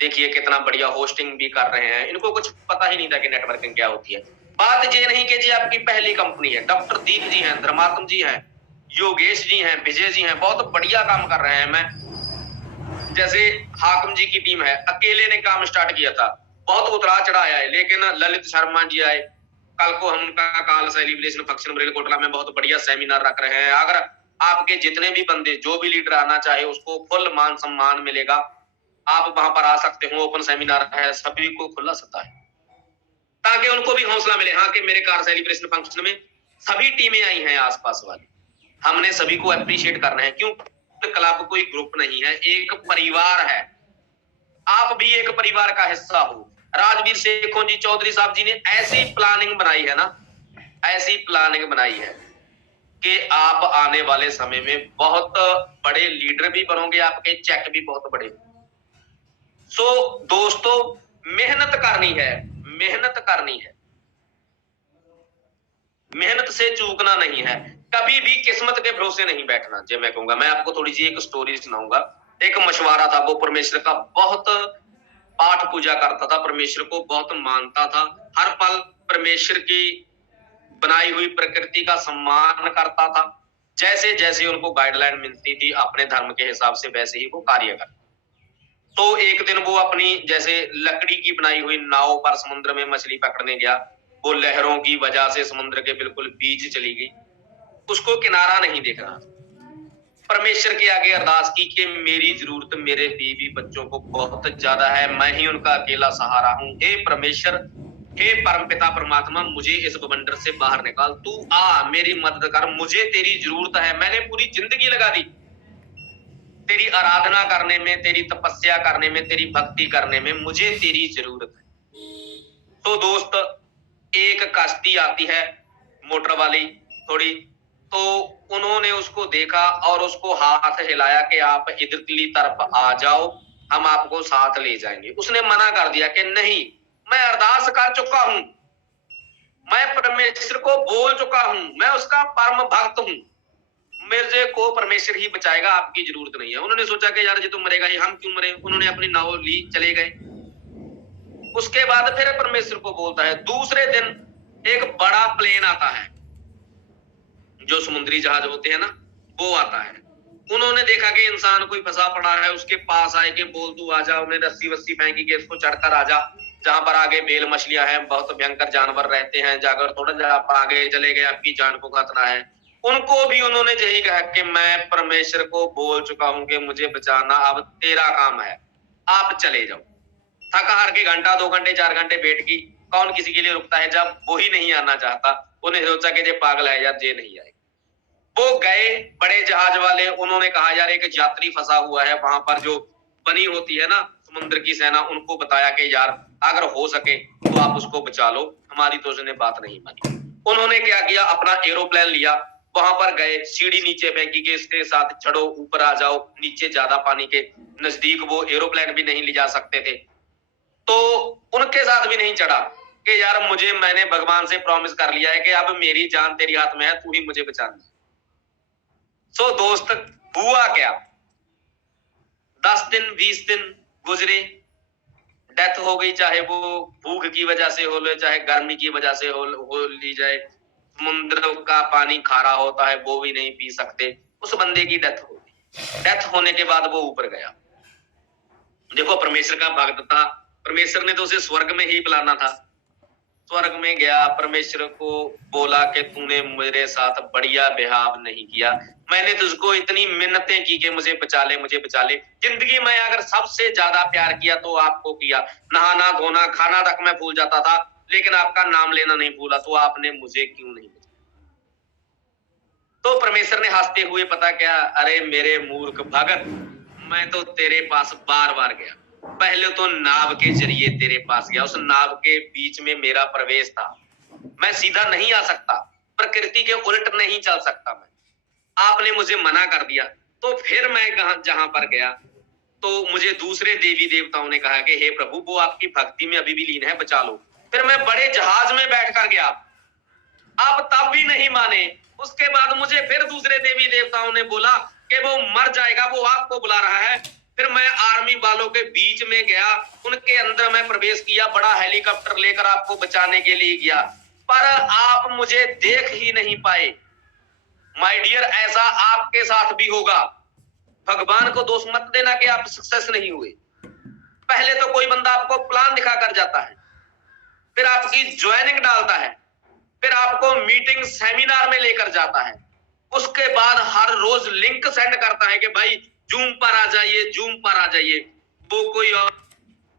देखिए कितना बढ़िया होस्टिंग भी कर रहे हैं। इनको कुछ पता ही नहीं था कि नेटवर्किंग क्या होती है। बात ये नहीं कि जी आपकी पहली कंपनी है, डॉक्टर दीप जी हैं, धर्मात्म जी हैं, योगेश जी हैं, विजय जी हैं, बहुत बढ़िया काम कर रहे हैं। मैं जैसे हाकिम जी की टीम है, अकेले ने काम स्टार्ट किया था, बहुत उतरा चढ़ाया है, लेकिन ललित शर्मा जी आए, कल को हम उनका काल सेलिब्रेशन फंक्शन मरेलकोटला में बहुत बढ़िया सेमिनार रख रहे हैं। अगर आपके जितने भी बंदे, जो भी लीडर आना चाहे, उसको फुल मान सम्मान मिलेगा। आप वहां पर आ सकते हो, ओपन सेमिनार है, सभी को खुला सत्ता है, ताकि उनको भी हौसला मिले। हाँ कि मेरे कार सेलिब्रेशन फंक्शन में सभी टीमें आई हैं आसपास वाली, हमने सभी को अप्रिशिएट करना है। क्यों? क्लब कोई ग्रुप नहीं है, एक परिवार है। आप भी एक परिवार का हिस्सा हो। राजवीर शेखों जी चौधरी साहब जी ने ऐसी प्लानिंग बनाई है ना, ऐसी प्लानिंग बनाई है कि आप आने वाले समय में बहुत बड़े लीडर भी बनोगे, आपके चेक भी बहुत बड़े। सो दोस्तों, मेहनत करनी है, मेहनत करनी है, मेहनत से चूकना नहीं है, कभी भी किस्मत के भरोसे नहीं बैठना। जो मैं कहूंगा, मैं आपको थोड़ी सी एक स्टोरी सुनाऊंगा। एक मशवारा था, वो परमेश्वर का बहुत पाठ पूजा करता था, परमेश्वर को बहुत मानता था, हर पल परमेश्वर की बनाई हुई प्रकृति का सम्मान करता था। जैसे जैसे उनको गाइडलाइन मिलती थी अपने धर्म के हिसाब से, वैसे ही वो कार्य करता। तो एक दिन वो अपनी जैसे लकड़ी की बनाई हुई नाव पर समुद्र में मछली पकड़ने गया, वो लहरों की वजह से समुद्र के बिल्कुल बीच चली गई, उसको किनारा नहीं दिख रहा। परमेश्वर के आगे अरदास की कि मेरी जरूरत मेरे बीवी बच्चों को बहुत ज्यादा है, मैं ही उनका अकेला सहारा हूं, हे परमेश्वर हे परमपिता परमात्मा, मुझे इस बवंडर से बाहर निकाल, तू आ मेरी मदद कर, मुझे तेरी जरूरत है। मैंने पूरी जिंदगी लगा दी तेरी आराधना करने में, तेरी तपस्या करने में, तेरी भक्ति करने में, मुझे तेरी जरूरत है। तो दोस्त, एक कश्ती आती है मोटर वाली थोड़ी, तो उन्होंने उसको देखा और उसको हाथ हिलाया कि आप इधरली तरफ आ जाओ, हम आपको साथ ले जाएंगे। उसने मना कर दिया कि नहीं, मैं अरदास कर चुका हूं, मैं परमेश्वर को बोल चुका हूं, मैं उसका परम भक्त हूं, मेरे को परमेश्वर ही बचाएगा, आपकी जरूरत नहीं है। उन्होंने सोचा कि यार ये तो मरेगा ही, हम क्यों मरे। उन्होंने अपनी नाव ली, चले गए। उसके बाद फिर परमेश्वर को बोलता है। दूसरे दिन एक बड़ा प्लेन आता है, जो समुद्री जहाज होते हैं ना, वो आता है। उन्होंने देखा कि इंसान कोई फंसा पड़ा है, उसके पास आए के बोल तू आ जा, उन्हें रस्सी वस्सी फेंकी के इसको चढ़कर आ जा, जहां पर आगे बेल मछलियां हैं, बहुत भयंकर जानवर रहते हैं, जाकर थोड़ा जा आगे चले गए, आपकी जान को खतरा है। उनको भी उन्होंने यही कहा कि मैं परमेश्वर को बोल चुका हूं कि मुझे बचाना अब तेरा काम है, आप चले जाओ। थक हार के घंटा 2 घंटे 4 घंटे बैठ की, कौन किसी के लिए रुकता है जब वो ही नहीं आना चाहता। उन्हें सोचा कि ये पागल है यार, ये नहीं आए। वो गए बड़े जहाज वाले, उन्होंने कहा यार एक यात्री फंसा हुआ है, वहां पर जो बनी होती है ना समुद्र की सेना, उनको बताया कि यार अगर हो सके तो आप उसको बचा लो, हमारी तो उसने बात नहीं मानी। उन्होंने क्या किया, अपना एरोप्लेन लिया, वहां पर गए, सीढ़ी नीचे फेंकी के इसके साथ चढ़ो, ऊपर आ जाओ, नीचे ज्यादा पानी के नजदीक वो एरोप्लेन भी नहीं ले जा सकते थे, तो उनके साथ भी नहीं चढ़ा कि यार मुझे, मैंने भगवान से प्रॉमिस कर लिया है कि अब मेरी जान तेरी हाथ में है, तू ही मुझे बचाना। सो दोस्त, हुआ क्या, 10 दिन 20 दिन गुजरे, डेथ हो गई, चाहे वो भूख की वजह से हो ले, चाहे गर्मी की वजह से हो ली जाए, समुद्र का पानी खारा होता है, वो भी नहीं पी सकते। उस बंदे की डेथ हो गई। डेथ होने के बाद वो ऊपर गया। देखो, परमेश्वर का भक्त था, परमेश्वर ने तो उसे स्वर्ग में ही बुलाना था। स्वर्ग में गया, परमेश्वर को बोला कि तूने मेरे साथ बढ़िया व्यवहार नहीं किया, मैंने तुझको इतनी मिन्नतें की कि मुझे बचा ले, मुझे बचा ले। जिंदगी में अगर सबसे ज्यादा प्यार किया तो आपको किया, नहाना धोना खाना तक मैं भूल जाता था, लेकिन आपका नाम लेना नहीं भूला, तो आपने मुझे क्यों नहीं बचाया। तो परमेश्वर ने हंसते हुए पता क्या, अरे मेरे मूर्ख भगत, मैं तो तेरे पास बार बार गया, पहले तो नाव के जरिए तेरे पास गया, उस नाव के बीच में मेरा प्रवेश था, मैं सीधा नहीं आ सकता, प्रकृति के उल्ट नहीं चल सकता मैं, आपने मुझे मना कर दिया। तो फिर मैं जहां पर गया तो मुझे दूसरे देवी देवताओं ने कहा कि हे प्रभु, वो आपकी भक्ति में अभी भी लीन है, बचा लो। फिर मैं बड़े जहाज में बैठकर गया, आप तब भी नहीं माने। उसके बाद मुझे फिर दूसरे देवी देवताओं ने बोला कि वो मर जाएगा, वो आपको बुला रहा है। फिर मैं आर्मी वालों के बीच में गया, उनके अंदर मैं प्रवेश किया, बड़ा हेलीकॉप्टर लेकर आपको बचाने के लिए गया, पर आप मुझे देख ही नहीं पाए। माय डियर, ऐसा आपके साथ भी होगा। भगवान को दोष मत देना कि आप सक्सेस नहीं हुए। पहले तो कोई बंदा आपको प्लान दिखा कर जाता है, फिर आपकी ज्वाइनिंग डालता है, फिर आपको मीटिंग सेमिनार में लेकर जाता है, उसके बाद हर रोज लिंक सेंड करता है कि भाई जूम पर आ जाइए, जूम पर आ जाइए। वो कोई और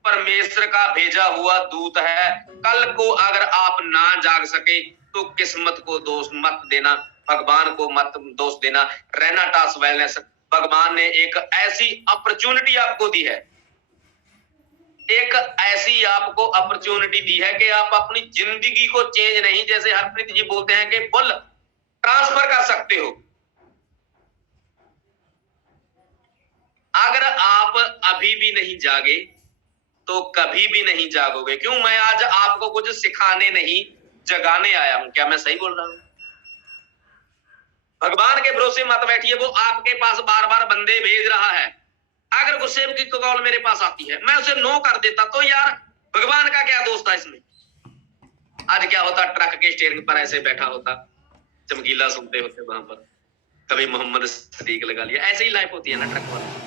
परमेश्वर का भेजा हुआ दूत है। कल को अगर आप ना जाग सके तो किस्मत को दोष मत देना, भगवान को मत दोष देना। रेनाटास वेलनेस, भगवान ने एक ऐसी अपॉर्चुनिटी आपको दी है, एक ऐसी आपको अपॉर्चुनिटी दी है कि आप अपनी जिंदगी को चेंज नहीं, जैसे हरप्रीत जी बोलते हैं कि फुल ट्रांसफर कर सकते हो। अगर आप अभी भी नहीं जागे तो कभी भी नहीं जागोगे। क्यों? मैं आज आपको कुछ सिखाने नहीं, जगाने आया हूं। क्या मैं सही बोल रहा हूं? भगवान के भरोसे मत बैठिए, वो आपके पास बार बार बंदे भेज रहा है। अगर गुस्से की कॉल मेरे पास आती है, मैं उसे नो कर देता, तो यार भगवान का क्या दोष था इसमें? आज क्या होता, ट्रक के स्टीयरिंग पर ऐसे बैठा होता, चमकीला सुनते होते वहां पर, कभी मोहम्मद सदीक लगा लिया। ऐसे ही लाइफ होती है ना ट्रक वाली।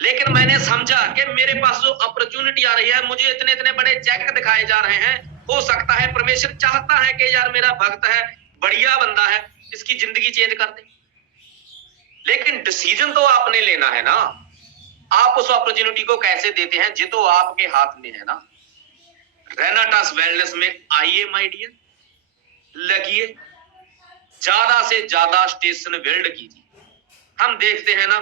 लेकिन मैंने समझा कि मेरे पास जो अपॉर्चुनिटी आ रही है, मुझे इतने इतने बड़े चेक दिखाए जा रहे हैं, हो सकता है परमेश्वर चाहता है कि यार मेरा भक्त है, बढ़िया बंदा है, इसकी जिंदगी चेंज कर दे। लेकिन डिसीजन तो आपने लेना है ना। आप उस अपॉर्चुनिटी को कैसे देते हैं, ये तो आपके हाथ में है ना। रेनाटास वेलनेस में आइए माय डियर, लगिए, ज्यादा से ज्यादा स्टेशन बिल्ड कीजिए। हम देखते हैं ना,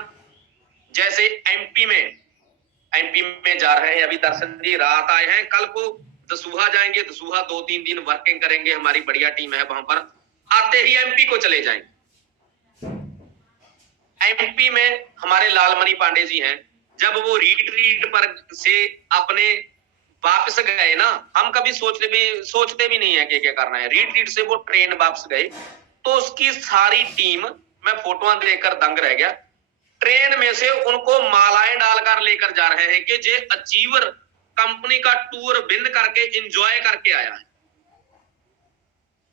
जैसे एमपी में जा रहे हैं, अभी दर्शन जी रात आए हैं, कल को दसूहा जाएंगे, दसूहा 2-3 दिन वर्किंग करेंगे, हमारी बढ़िया टीम है वहां पर, आते ही एमपी को चले जाएंगे। एमपी में हमारे लालमणि पांडे जी हैं, जब वो रीट्रीट पर से अपने वापस गए ना, हम कभी सोचते भी नहीं है कि क्या करना है, रीट्रीट से वो ट्रेन वापस गए, तो उसकी सारी टीम, मैं फोटोआं देखकर दंग रह गया, ट्रेन में से उनको मालाएं डालकर लेकर जा रहे हैं कि जे अचीवर कंपनी का टूर बिंद करके एंजॉय करके आया है।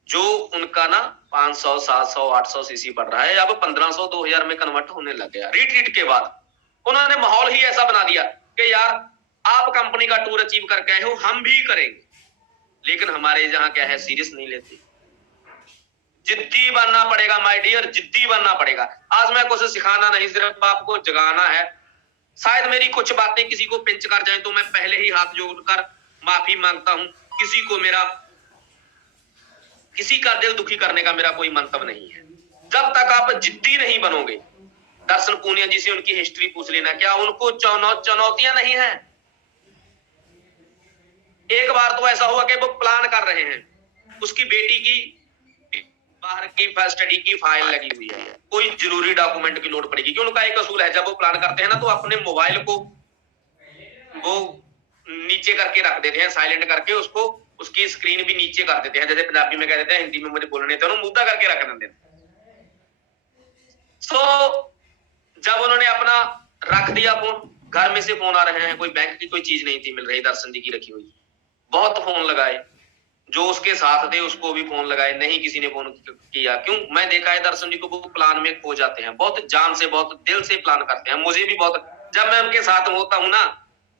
जो उनका ना 500, 700, 800 सीसी पड़ रहा है, अब 1500, 2000 में कन्वर्ट होने लग गया। रिट्रीट के बाद उन्होंने माहौल ही ऐसा बना दिया कि यार आप कंपनी का टूर अचीव करके आए हो, हम भी करेंगे। लेकिन हमारे यहाँ क्या है, सीरियस नहीं लेते। जिद्दी बनना पड़ेगा माय डियर, जिद्दी बनना पड़ेगा। आज मैं कुछ सिखाना नहीं, सिर्फ आपको जगाना है। शायद मेरी कुछ बातें किसी को पिंच कर जाए, तो मैं पहले ही हाथ जोड़कर माफी मांगता हूं। किसी का दिल दुखी करने का मेरा कोई मंतव्य नहीं है। जब तक आप जिद्दी नहीं बनोगे, दर्शन पूनिया जी से उनकी हिस्ट्री पूछ लेना, क्या उनको चुनौतियां नहीं है? एक बार तो ऐसा हुआ कि वो प्लान कर रहे हैं, उसकी बेटी की बाहर की स्टडी की फाइल लगी हुई है, कोई जरूरी डॉक्यूमेंट की लोड पड़ेगी, क्यों? उनका एक असूल है, जब वो प्लान करते हैं ना, तो अपने मोबाइल को वो नीचे करके रख देते हैं, साइलेंट करके, उसको उसकी स्क्रीन भी नीचे कर देते हैं, जैसे पंजाबी में कह देते हैं, हिंदी में मुझे बोलने थे, मुद्दा करके रख देते हैं। सो जब उन्होंने अपना रख दिया फोन, घर में से फोन आ रहे हैं, कोई बैंक की कोई चीज नहीं थी मिल रही दर्शन जी की रखी हुई, बहुत फोन लगाए, जो उसके साथ थे उसको भी फोन लगाए, नहीं किसी ने फोन किया। क्यों? मैं देखा है दर्शन जी को, वो प्लान में खो जाते हैं, बहुत जान से, बहुत दिल से प्लान करते हैं। मुझे भी बहुत, जब मैं उनके साथ होता हूँ ना,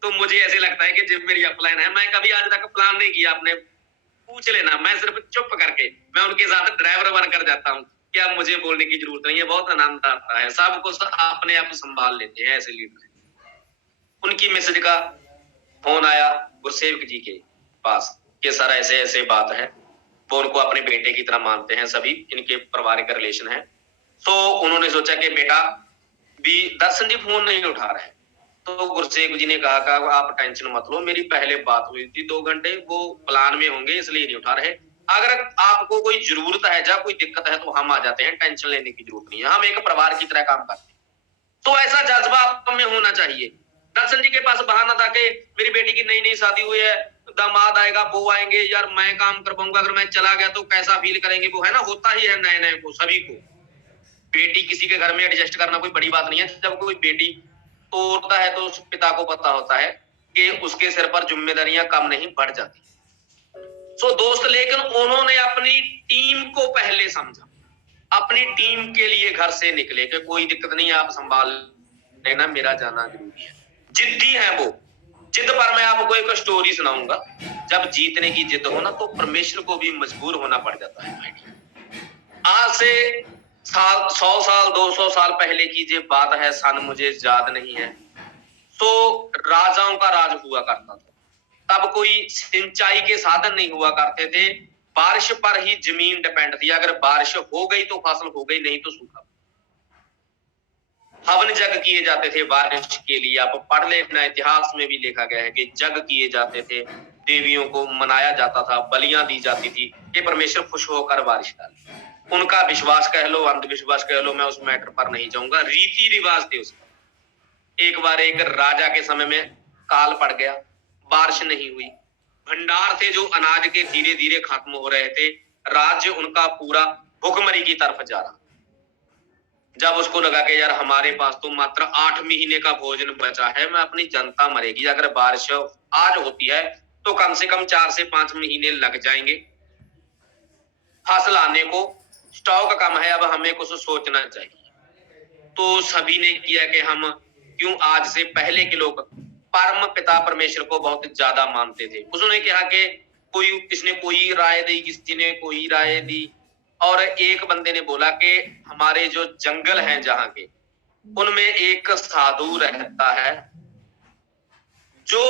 तो मुझे ऐसे लगता है कि जब मेरी अपलाइन है, मैं कभी आज तक प्लान नहीं किया, आपने पूछ लेना, मैं सिर्फ चुप करके मैं उनके साथ ड्राइवर बनकर जाता हूँ, क्या मुझे बोलने की जरूरत नहीं है, बहुत आनंद आता है, सब कुछ अपने आप संभाल लेते हैं, ऐसे लीडर। उनकी मैसेज का फोन आया गुरसेवक जी के पास कि सर ऐसे ऐसे बात है, वो उनको अपने बेटे की तरह मानते हैं, सभी इनके पारिवारिक रिलेशन है। तो उन्होंने सोचा कि बेटा भी, दर्शन जी फोन नहीं उठा रहे, तो गुरसेवक जी ने कहा कि आप टेंशन मत लो, मेरी पहले बात हुई थी 2 घंटे, वो प्लान में होंगे इसलिए नहीं उठा रहे, अगर आपको कोई जरूरत है या कोई दिक्कत है तो हम आ जाते हैं, टेंशन लेने की जरूरत नहीं है, हम एक परिवार की तरह काम करते हैं। तो ऐसा जज्बा आप में होना चाहिए। दर्शन जी के पास बहाना था कि मेरी बेटी की नई नई शादी हुई है, दामाद आएगा, वो आएंगे, यार मैं काम कर पाऊंगा, अगर मैं चला गया तो कैसा फील करेंगे, वो है ना, होता ही है नए नए को, सभी को। बेटी किसी के घर में एडजस्ट करना कोई बड़ी बात नहीं है, जब कोई बेटी तोड़ता है तो उस पिता को पता होता है कि उसके सिर पर जिम्मेदारियां कम नहीं बढ़ जाती। सो दोस्त, लेकिन उन्होंने अपनी टीम को पहले समझा, अपनी टीम के लिए घर से निकले कि कोई दिक्कत नहीं है, आप संभाल लेना, मेरा जाना जरूरी है। जिद्दी है वो। जिद पर मैं आपको एक स्टोरी सुनाऊंगा। जब जीतने की जिद हो ना, तो परमेश्वर को भी मजबूर होना पड़ जाता है। आज से 100 साल 200 साल पहले की जो बात है, सन मुझे याद नहीं है, तो राजाओं का राज हुआ करता था। तब कोई सिंचाई के साधन नहीं हुआ करते थे, बारिश पर ही जमीन डिपेंड थी, अगर बारिश हो गई तो फसल हो गई, नहीं तो सूखा। हवन जग किए जाते थे बारिश के लिए, आप पढ़ लेना, इतिहास में भी लिखा गया है कि जग किए जाते थे, देवियों को मनाया जाता था, बलियां दी जाती थी कि परमेश्वर खुश होकर बारिश डाले। उनका विश्वास कह लो, अंधविश्वास कह लो, मैं उस मैटर पर नहीं जाऊंगा, रीति रिवाज थे उसका। एक बार एक राजा के समय में काल पड़ गया, बारिश नहीं हुई, भंडार थे जो अनाज के धीरे धीरे खत्म हो रहे थे, राज्य उनका पूरा भुखमरी की तरफ जा रहा। जब उसको लगा कि यार हमारे पास तो मात्र 8 महीने का भोजन बचा है, मैं अपनी जनता मरेगी, अगर बारिश आज होती है तो कम से कम 4 से 5 महीने लग जाएंगे फसल आने को, स्टॉक कम है, अब हमें कुछ सोचना चाहिए। तो सभी ने किया कि हम क्यों, आज से पहले के लोग परम पिता परमेश्वर को बहुत ज्यादा मानते थे। उसने कहा कि किसने कोई राय दी, किसी ने कोई राय दी, और एक बंदे ने बोला कि हमारे जो जंगल हैं जहां के, उनमें एक साधु रहता है जो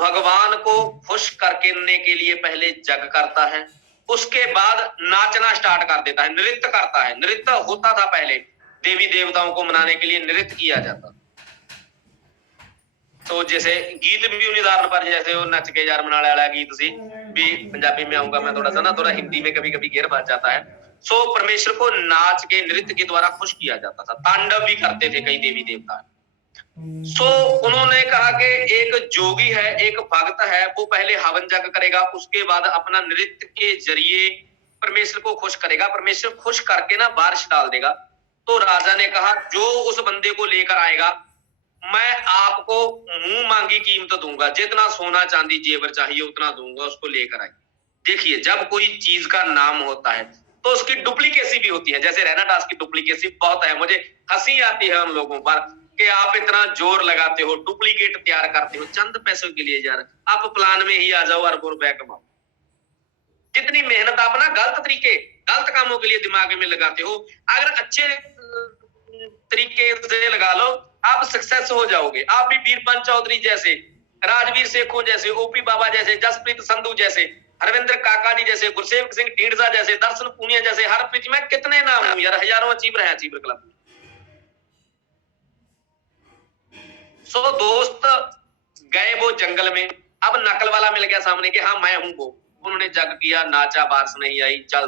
भगवान को खुश करने के लिए पहले जग करता है, उसके बाद नाचना स्टार्ट कर देता है, नृत्य करता है। नृत्य होता था पहले, देवी देवताओं को मनाने के लिए नृत्य किया जाता। तो जैसे गीत भी उदाहरण पर, जैसे वो नच के यार मनाने वाला गीत सी भी पंजाबी में आऊंगा मैं, थोड़ा सा ना, थोड़ा हिंदी में कभी कभी घेर बच जाता है। सो परमेश्वर को नाच के नृत्य के द्वारा खुश किया जाता था, तांडव भी करते थे कई देवी देवता। सो उन्होंने कहा कि एक जोगी है, एक भक्त है, वो पहले हवन जग करेगा, उसके बाद अपना नृत्य के जरिए परमेश्वर को खुश करेगा। परमेश्वर खुश करके ना बारिश डाल देगा। तो राजा ने कहा जो उस बंदे को लेकर आएगा मैं आपको मुंह मांगी कीमत दूंगा, जितना सोना चांदी जेवर चाहिए उतना दूंगा, उसको लेकर आए। देखिए जब कोई चीज का नाम होता है तो उसकी डुप्लीकेसी भी होती है। जैसे रैना दास की डुप्लीकेसी बहुत है, मुझे हंसी आती है उन लोगों पर कि आप इतना जोर लगाते हो, डुप्लीकेट तैयार करते हो चंद पैसों के लिए। यार आप प्लान में ही आ जाओ, अरबों रुपए कमाओ। जितनी मेहनत आप ना गलत तरीके, गलत कामों के लिए दिमाग में लगाते हो, अगर अच्छे तरीके से लगा लो आप सक्सेस हो जाओगे। आप भी वीरपंच चौधरी जैसे, राजवीर सेखों जैसे, ओपी बाबा जैसे, जसप्रीत संधू जैसे, हरविंदर काका जी जैसे, गुरसेवक सिंह ढींढसा जैसे, दर्शन पूनिया जैसे, हरप्रीत में कितने नाम हूं यार, हजारों अचीवर है अचीवर क्लब। सो दोस्त गए वो जंगल में, अब नकल वाला मिल गया सामने कि हाँ मैं हूं वो। उन्होंने जग किया, नाचा, बारिश नहीं आई, चल।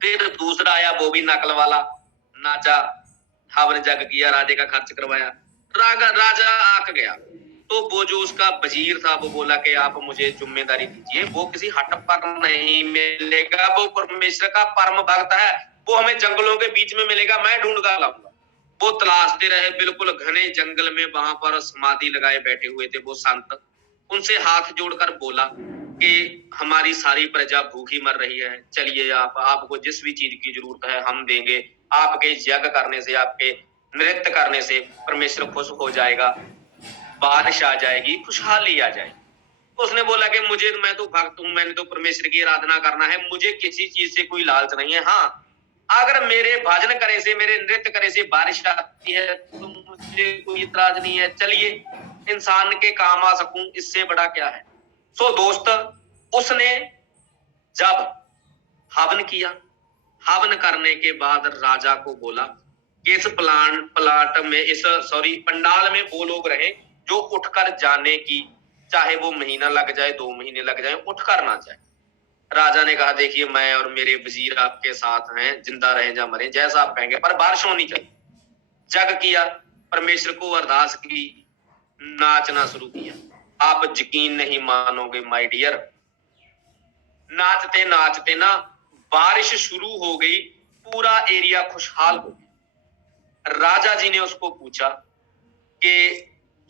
फिर दूसरा आया, वो भी नकल वाला, नाचा, हवन जग किया, राजे का खर्च करवाया, राजा आक गया। तो वो जो उसका वजीर था वो बोला कि आप मुझे जिम्मेदारी दीजिए, वो किसी हट पर नहीं मिलेगा, वो परमेश्वर का परम भक्त है, वो हमें जंगलों के बीच में मिलेगा, मैं ढूंढ कर लाऊंगा। वो तलाशते रहे, बिल्कुल घने जंगल में, वहां पर समाधि लगाए बैठे हुए थे वो संत। उनसे हाथ जोड़कर बोला कि हमारी सारी प्रजा भूखी मर रही है, चलिए आपको जिस भी चीज की जरूरत है हम देंगे, आपके यज्ञ करने से, आपके नृत्य करने से परमेश्वर खुश हो जाएगा, बारिश आ जाएगी, खुशहाली आ जाएगी। उसने बोला कि मैं तो भक्त हूं, मैंने तो परमेश्वर की आराधना करना है, मुझे किसी चीज से कोई लालच नहीं है। हाँ अगर मेरे भजन करे से, मेरे नृत्य करे से बारिश आती है तो मुझे कोई इतराज नहीं है, चलिए इंसान के काम आ सकूं, इससे बड़ा क्या है। सो दोस्त उसने जब हवन किया, हवन करने के बाद राजा को बोला कि इस प्लाट में, इस पंडाल में वो लोग रहे जो उठकर जाने की, चाहे वो महीना लग जाए, 2 महीने लग जाए, उठकर ना जाए। राजा ने कहा देखिए मैं और मेरे वजीर आपके साथ हैं, जिंदा रहे या मरे जैसा आप कहेंगे, पर बारिश होनी चाहिए। जग किया, परमेश्वर को अरदास की, नाचना शुरू किया। आप यकीन नहीं मानोगे माय डियर, नाचते नाचते ना बारिश शुरू हो गई, पूरा एरिया खुशहाल हो गया। राजा जी ने उसको पूछा कि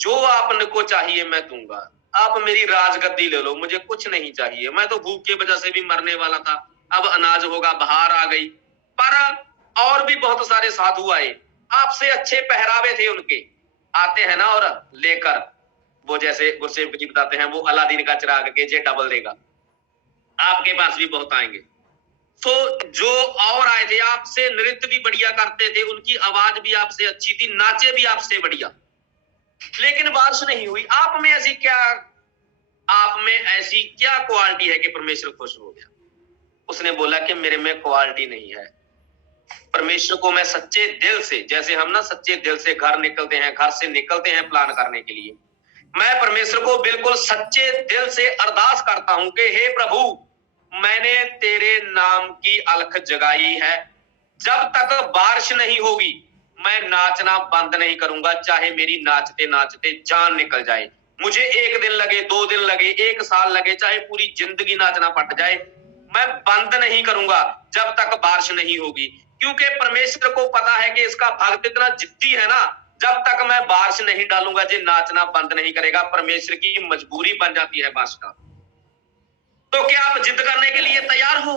जो आपको चाहिए मैं दूंगा, आप मेरी राजगद्दी ले लो, मुझे कुछ नहीं चाहिए, मैं तो भूख की वजह से भी मरने वाला था, अब अनाज होगा, बहार आ गई। पर और भी बहुत सारे साधु आए, आपसे अच्छे पहरावे थे उनके, आते हैं ना और लेकर, वो जैसे गुरसेवक जी बताते हैं, वो अलादीन का चिराग के जे डबल देगा, आपके पास भी बहुत आएंगे। तो जो और आए थे आपसे नृत्य भी बढ़िया करते थे, उनकी आवाज भी आपसे अच्छी थी, नाचे भी आपसे बढ़िया, लेकिन बारिश नहीं हुई। आप में ऐसी क्या क्वालिटी है कि परमेश्वर खुश हो गया। उसने बोला कि मेरे में क्वालिटी नहीं है, परमेश्वर को मैं सच्चे दिल से, जैसे हम ना सच्चे दिल से घर से निकलते हैं प्लान करने के लिए, मैं परमेश्वर को बिल्कुल सच्चे दिल से अरदास करता हूं कि हे प्रभु, मैंने तेरे नाम की अलख जगाई है, जब तक बारिश नहीं होगी मैं नाचना बंद नहीं करूंगा, चाहे मेरी नाचते नाचते जान निकल जाए, मुझे 1 दिन लगे, 2 दिन लगे, 1 साल लगे, चाहे पूरी जिंदगी नाचना पड़ जाए, मैं बंद नहीं करूंगा जब तक बारिश नहीं होगी। क्योंकि परमेश्वर को पता है कि इसका भक्त इतना जिद्दी है ना, जब तक मैं बारिश नहीं डालूंगा जे नाचना बंद नहीं करेगा। परमेश्वर की मजबूरी बन जाती है बारिश का। तो क्या आप जिद करने के लिए तैयार हो?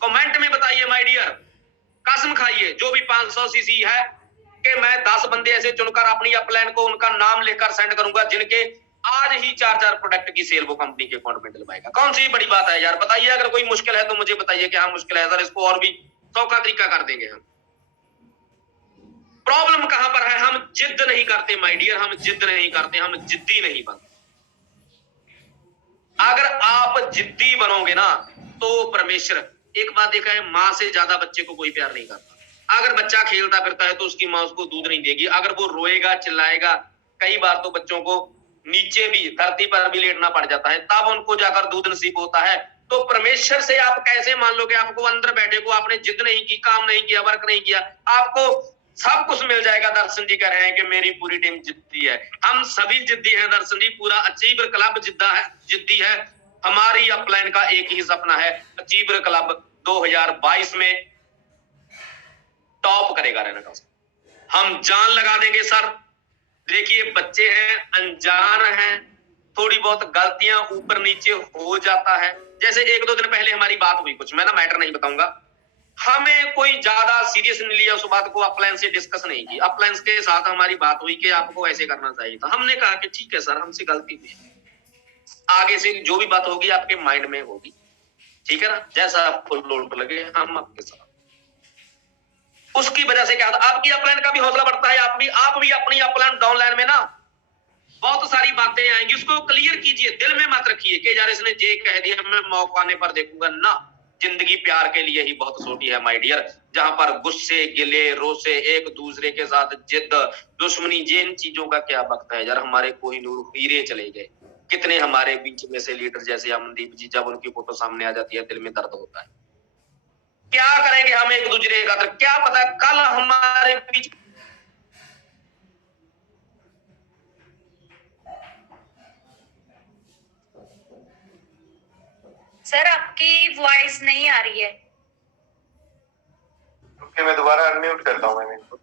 कमेंट में बताइए माय डियर। कसम खाइए, जो भी 500 सीसी है, कि मैं 10 बंदे ऐसे चुनकर अपनी अपलाइन को उनका नाम लेकर सेंड करूंगा जिनके आज ही 4 प्रोडक्ट की सेल वो कंपनी के अकाउंट में डलवाएगा। कौन सी बड़ी बात है यार, बताइए। अगर कोई मुश्किल है तो मुझे बताइए कि हाँ मुश्किल है सर, इसको और भी सौखा तरीका कर देंगे हम। प्रॉब्लम कहां पर है? हम जिद नहीं करते माय डियर, हम जिद नहीं करते, हम जिद्दी नहीं बनते। अगर आप जिद्दी बनोगे ना तो परमेश्वर, एक बात देखा है, माँ से ज्यादा बच्चे को कोई प्यार नहीं करता। अगर बच्चा खेलता फिरता है तो उसकी माँ उसको दूध नहीं देगी। अगर वो रोएगा चिल्लाएगा, कई बार तो बच्चों को नीचे भी धरती पर भी लेटना पड़ जाता है, तब उनको जाकर दूध नसीब होता है। तो परमेश्वर से आप कैसे मान लो कि आपको अंदर बैठे को आपने जिद नहीं की, काम नहीं किया, वर्क नहीं किया, आपको सब कुछ मिल जाएगा। दर्शन जी कह रहे हैं कि मेरी पूरी टीम जिद्दी है। हम सभी जिद्दी हैं दर्शन जी, पूरा अचीवर क्लब जिद्दी है। हमारी अपलाइन का एक ही सपना है, अचीवर क्लब 2022 में टॉप करेगा रहना। हम जान लगा देंगे सर। देखिए बच्चे हैं, अनजान हैं, थोड़ी बहुत गलतियां ऊपर नीचे हो जाता है। जैसे 1-2 दिन पहले हमारी बात हुई, कुछ मैं ना मैटर नहीं बताऊंगा, हमें कोई ज्यादा सीरियस नहीं लिया, उस बात को अपलाइन से डिस्कस नहीं की। अपलाइन के साथ हमारी बात हुई कि आपको ऐसे करना चाहिए था। हमने कहा कि ठीक है सर, हमसे गलती हुई, आगे से जो भी बात होगी आपके माइंड में होगी, ठीक है ना, जैसा आपको लोड लगे हम आपके साथ। उसकी वजह से क्या था, आपकी अपलाइन का भी हौसला बढ़ता है। आप भी अपनी अपलाइन डाउनलाइन में ना बहुत सारी बातें आएंगी, उसको क्लियर कीजिए, दिल में मत रखिए कि यार इसने जे कह दिया मैं मौका आने पर देखूंगा ना। जिंदगी प्यार के लिए ही बहुत छोटी है माय डियर, जहां पर गुस्से गिले रोसे एक दूसरे के साथ जिद दुश्मनी, जिन चीजों का क्या वक्त है यार। हमारे कोहिनूर हीरे चले गए, कितने हमारे बीच में से लीडर जैसे अमनदीप जी, जब उनकी फोटो सामने आ जाती है दिल में दर्द होता है। क्या करेंगे हम एक दूसरे का, क्या पता कल हमारे बीच। सर आपकी वॉइस नहीं आ रही है। ओके, मैं दोबारा अनम्यूट करता हूँ मैंने इनको।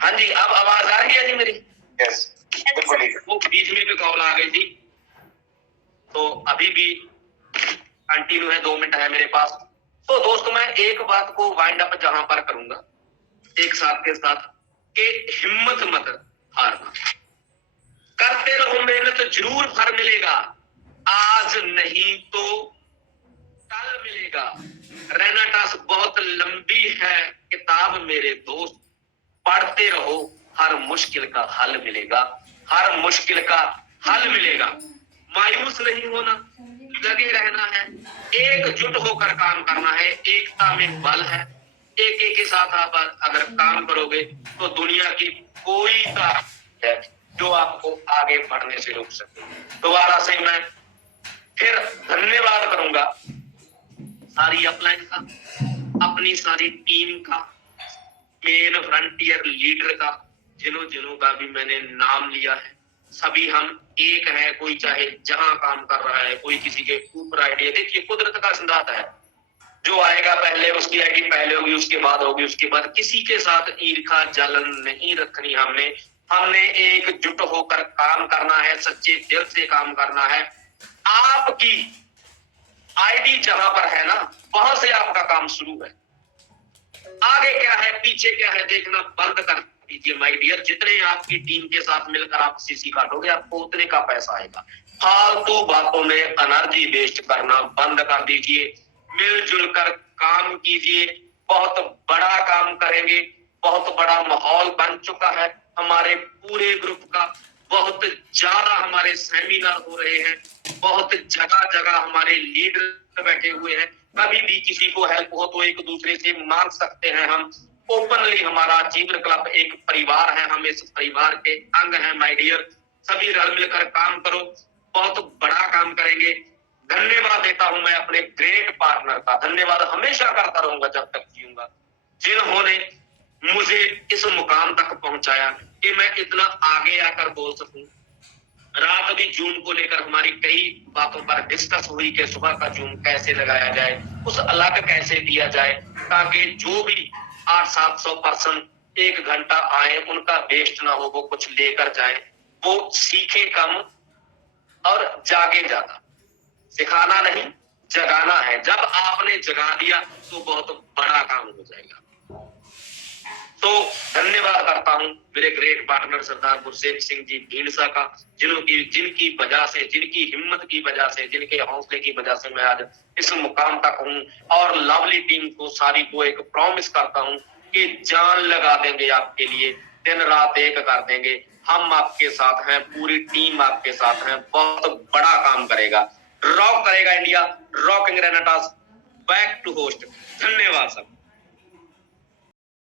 हाँ जी, अब आवाज आ रही है जी मेरी? यस, बिल्कुल ही। वो बीच में भी कॉल आ गई थी, तो अभी भी कंटिन्यू है, 2 मिनट है मेरे पास। तो दोस्तों मैं एक बात को वाइंड अप जहां पर करूंगा एक साथ के साथ, कि हिम्मत मत हारना, करते रहो मेहनत, जरूर फल मिलेगा। आज नहीं तो कल मिलेगा। रहना टास्क बहुत लंबी है किताब मेरे दोस्त, पढ़ते रहो, हर मुश्किल का हल मिलेगा, हर मुश्किल का हल मिलेगा। मायूस नहीं होना, लगे रहना है, एकजुट होकर काम करना है, एकता में बल है। एक के साथ आप अगर काम करोगे तो दुनिया की कोई ताकत है जो आपको आगे बढ़ने से रोक सके। दोबारा से मैं फिर धन्यवाद करूंगा सारी अपलाइन का, अपनी सारी टीम का, मेन फ्रंटियर लीडर का, जिन्हों का भी मैंने नाम लिया है। सभी हम एक है, कोई चाहे जहां काम कर रहा है, कोई किसी के ऊपर आईडी है। देखिए कुदरत का सिद्धांत है, जो आएगा पहले उसकी आईडी पहले होगी, उसके बाद होगी, उसके बाद। किसी के साथ ईर्खा जलन नहीं रखनी हमने एकजुट होकर काम करना है, सच्चे दिल से काम करना है। आपकी आईडी जहां पर है ना, वहां से आपका काम शुरू है। आगे क्या है पीछे क्या है देखना बंद कर दीजिए माय डियर। जितने आपकी टीम के साथ मिलकर आप सीसी काटोगे, आपको उतने का पैसा आएगा। फालतू बातों में एनर्जी वेस्ट करना बंद कर दीजिए, मिलजुल कर काम कीजिए। बहुत बड़ा काम करेंगे, बहुत बड़ा माहौल बन चुका है हमारे पूरे ग्रुप का। बहुत ज्यादा हमारे सेमिनार हो रहे हैं, बहुत जगह जगह हमारे लीडर बैठे हुए हैं। कभी भी किसी को हेल्प हो तो एक दूसरे से मांग सकते हैं हम ओपनली। हमारा अचीवर क्लब एक परिवार है, हम इस परिवार के अंग हैं माय डियर। सभी रल मिलकर काम करो, बहुत बड़ा काम करेंगे। धन्यवाद देता हूं मैं अपने ग्रेट पार्टनर का, धन्यवाद हमेशा करता रहूंगा जब तक जीऊंगा, जिन्होंने मुझे इस मुकाम तक पहुंचाया कि मैं इतना आगे आकर बोल सकूं। रात भी जूम को लेकर हमारी कई बातों पर डिस्कस हुई कि सुबह का जूम कैसे लगाया जाए, उस अलग कैसे दिया जाए, ताकि जो भी 800-700 पर्सन 1 घंटा आए उनका वेस्ट ना हो, वो कुछ लेकर जाए, वो सीखे कम और जागे ज्यादा। सिखाना नहीं जगाना है, जब आपने जगा दिया तो बहुत बड़ा काम हो जाएगा। तो धन्यवाद करता हूं मेरे ग्रेट पार्टनर सरदार गुरसेव सिंह जी ढींडसा का, जिनकी वजह से, जिनकी हिम्मत की वजह से, जिनके हौसले की वजह से मैं आज इस मुकाम तक हूं। और लवली टीम को सारी को एक प्रॉमिस करता हूं कि जान लगा देंगे आपके लिए, दिन रात एक कर देंगे। हम आपके साथ हैं, पूरी टीम आपके साथ है, बहुत बड़ा काम करेगा, रॉक करेगा इंडिया, रॉकिंग रेनेटास बैक टू होस्ट। धन्यवाद सब।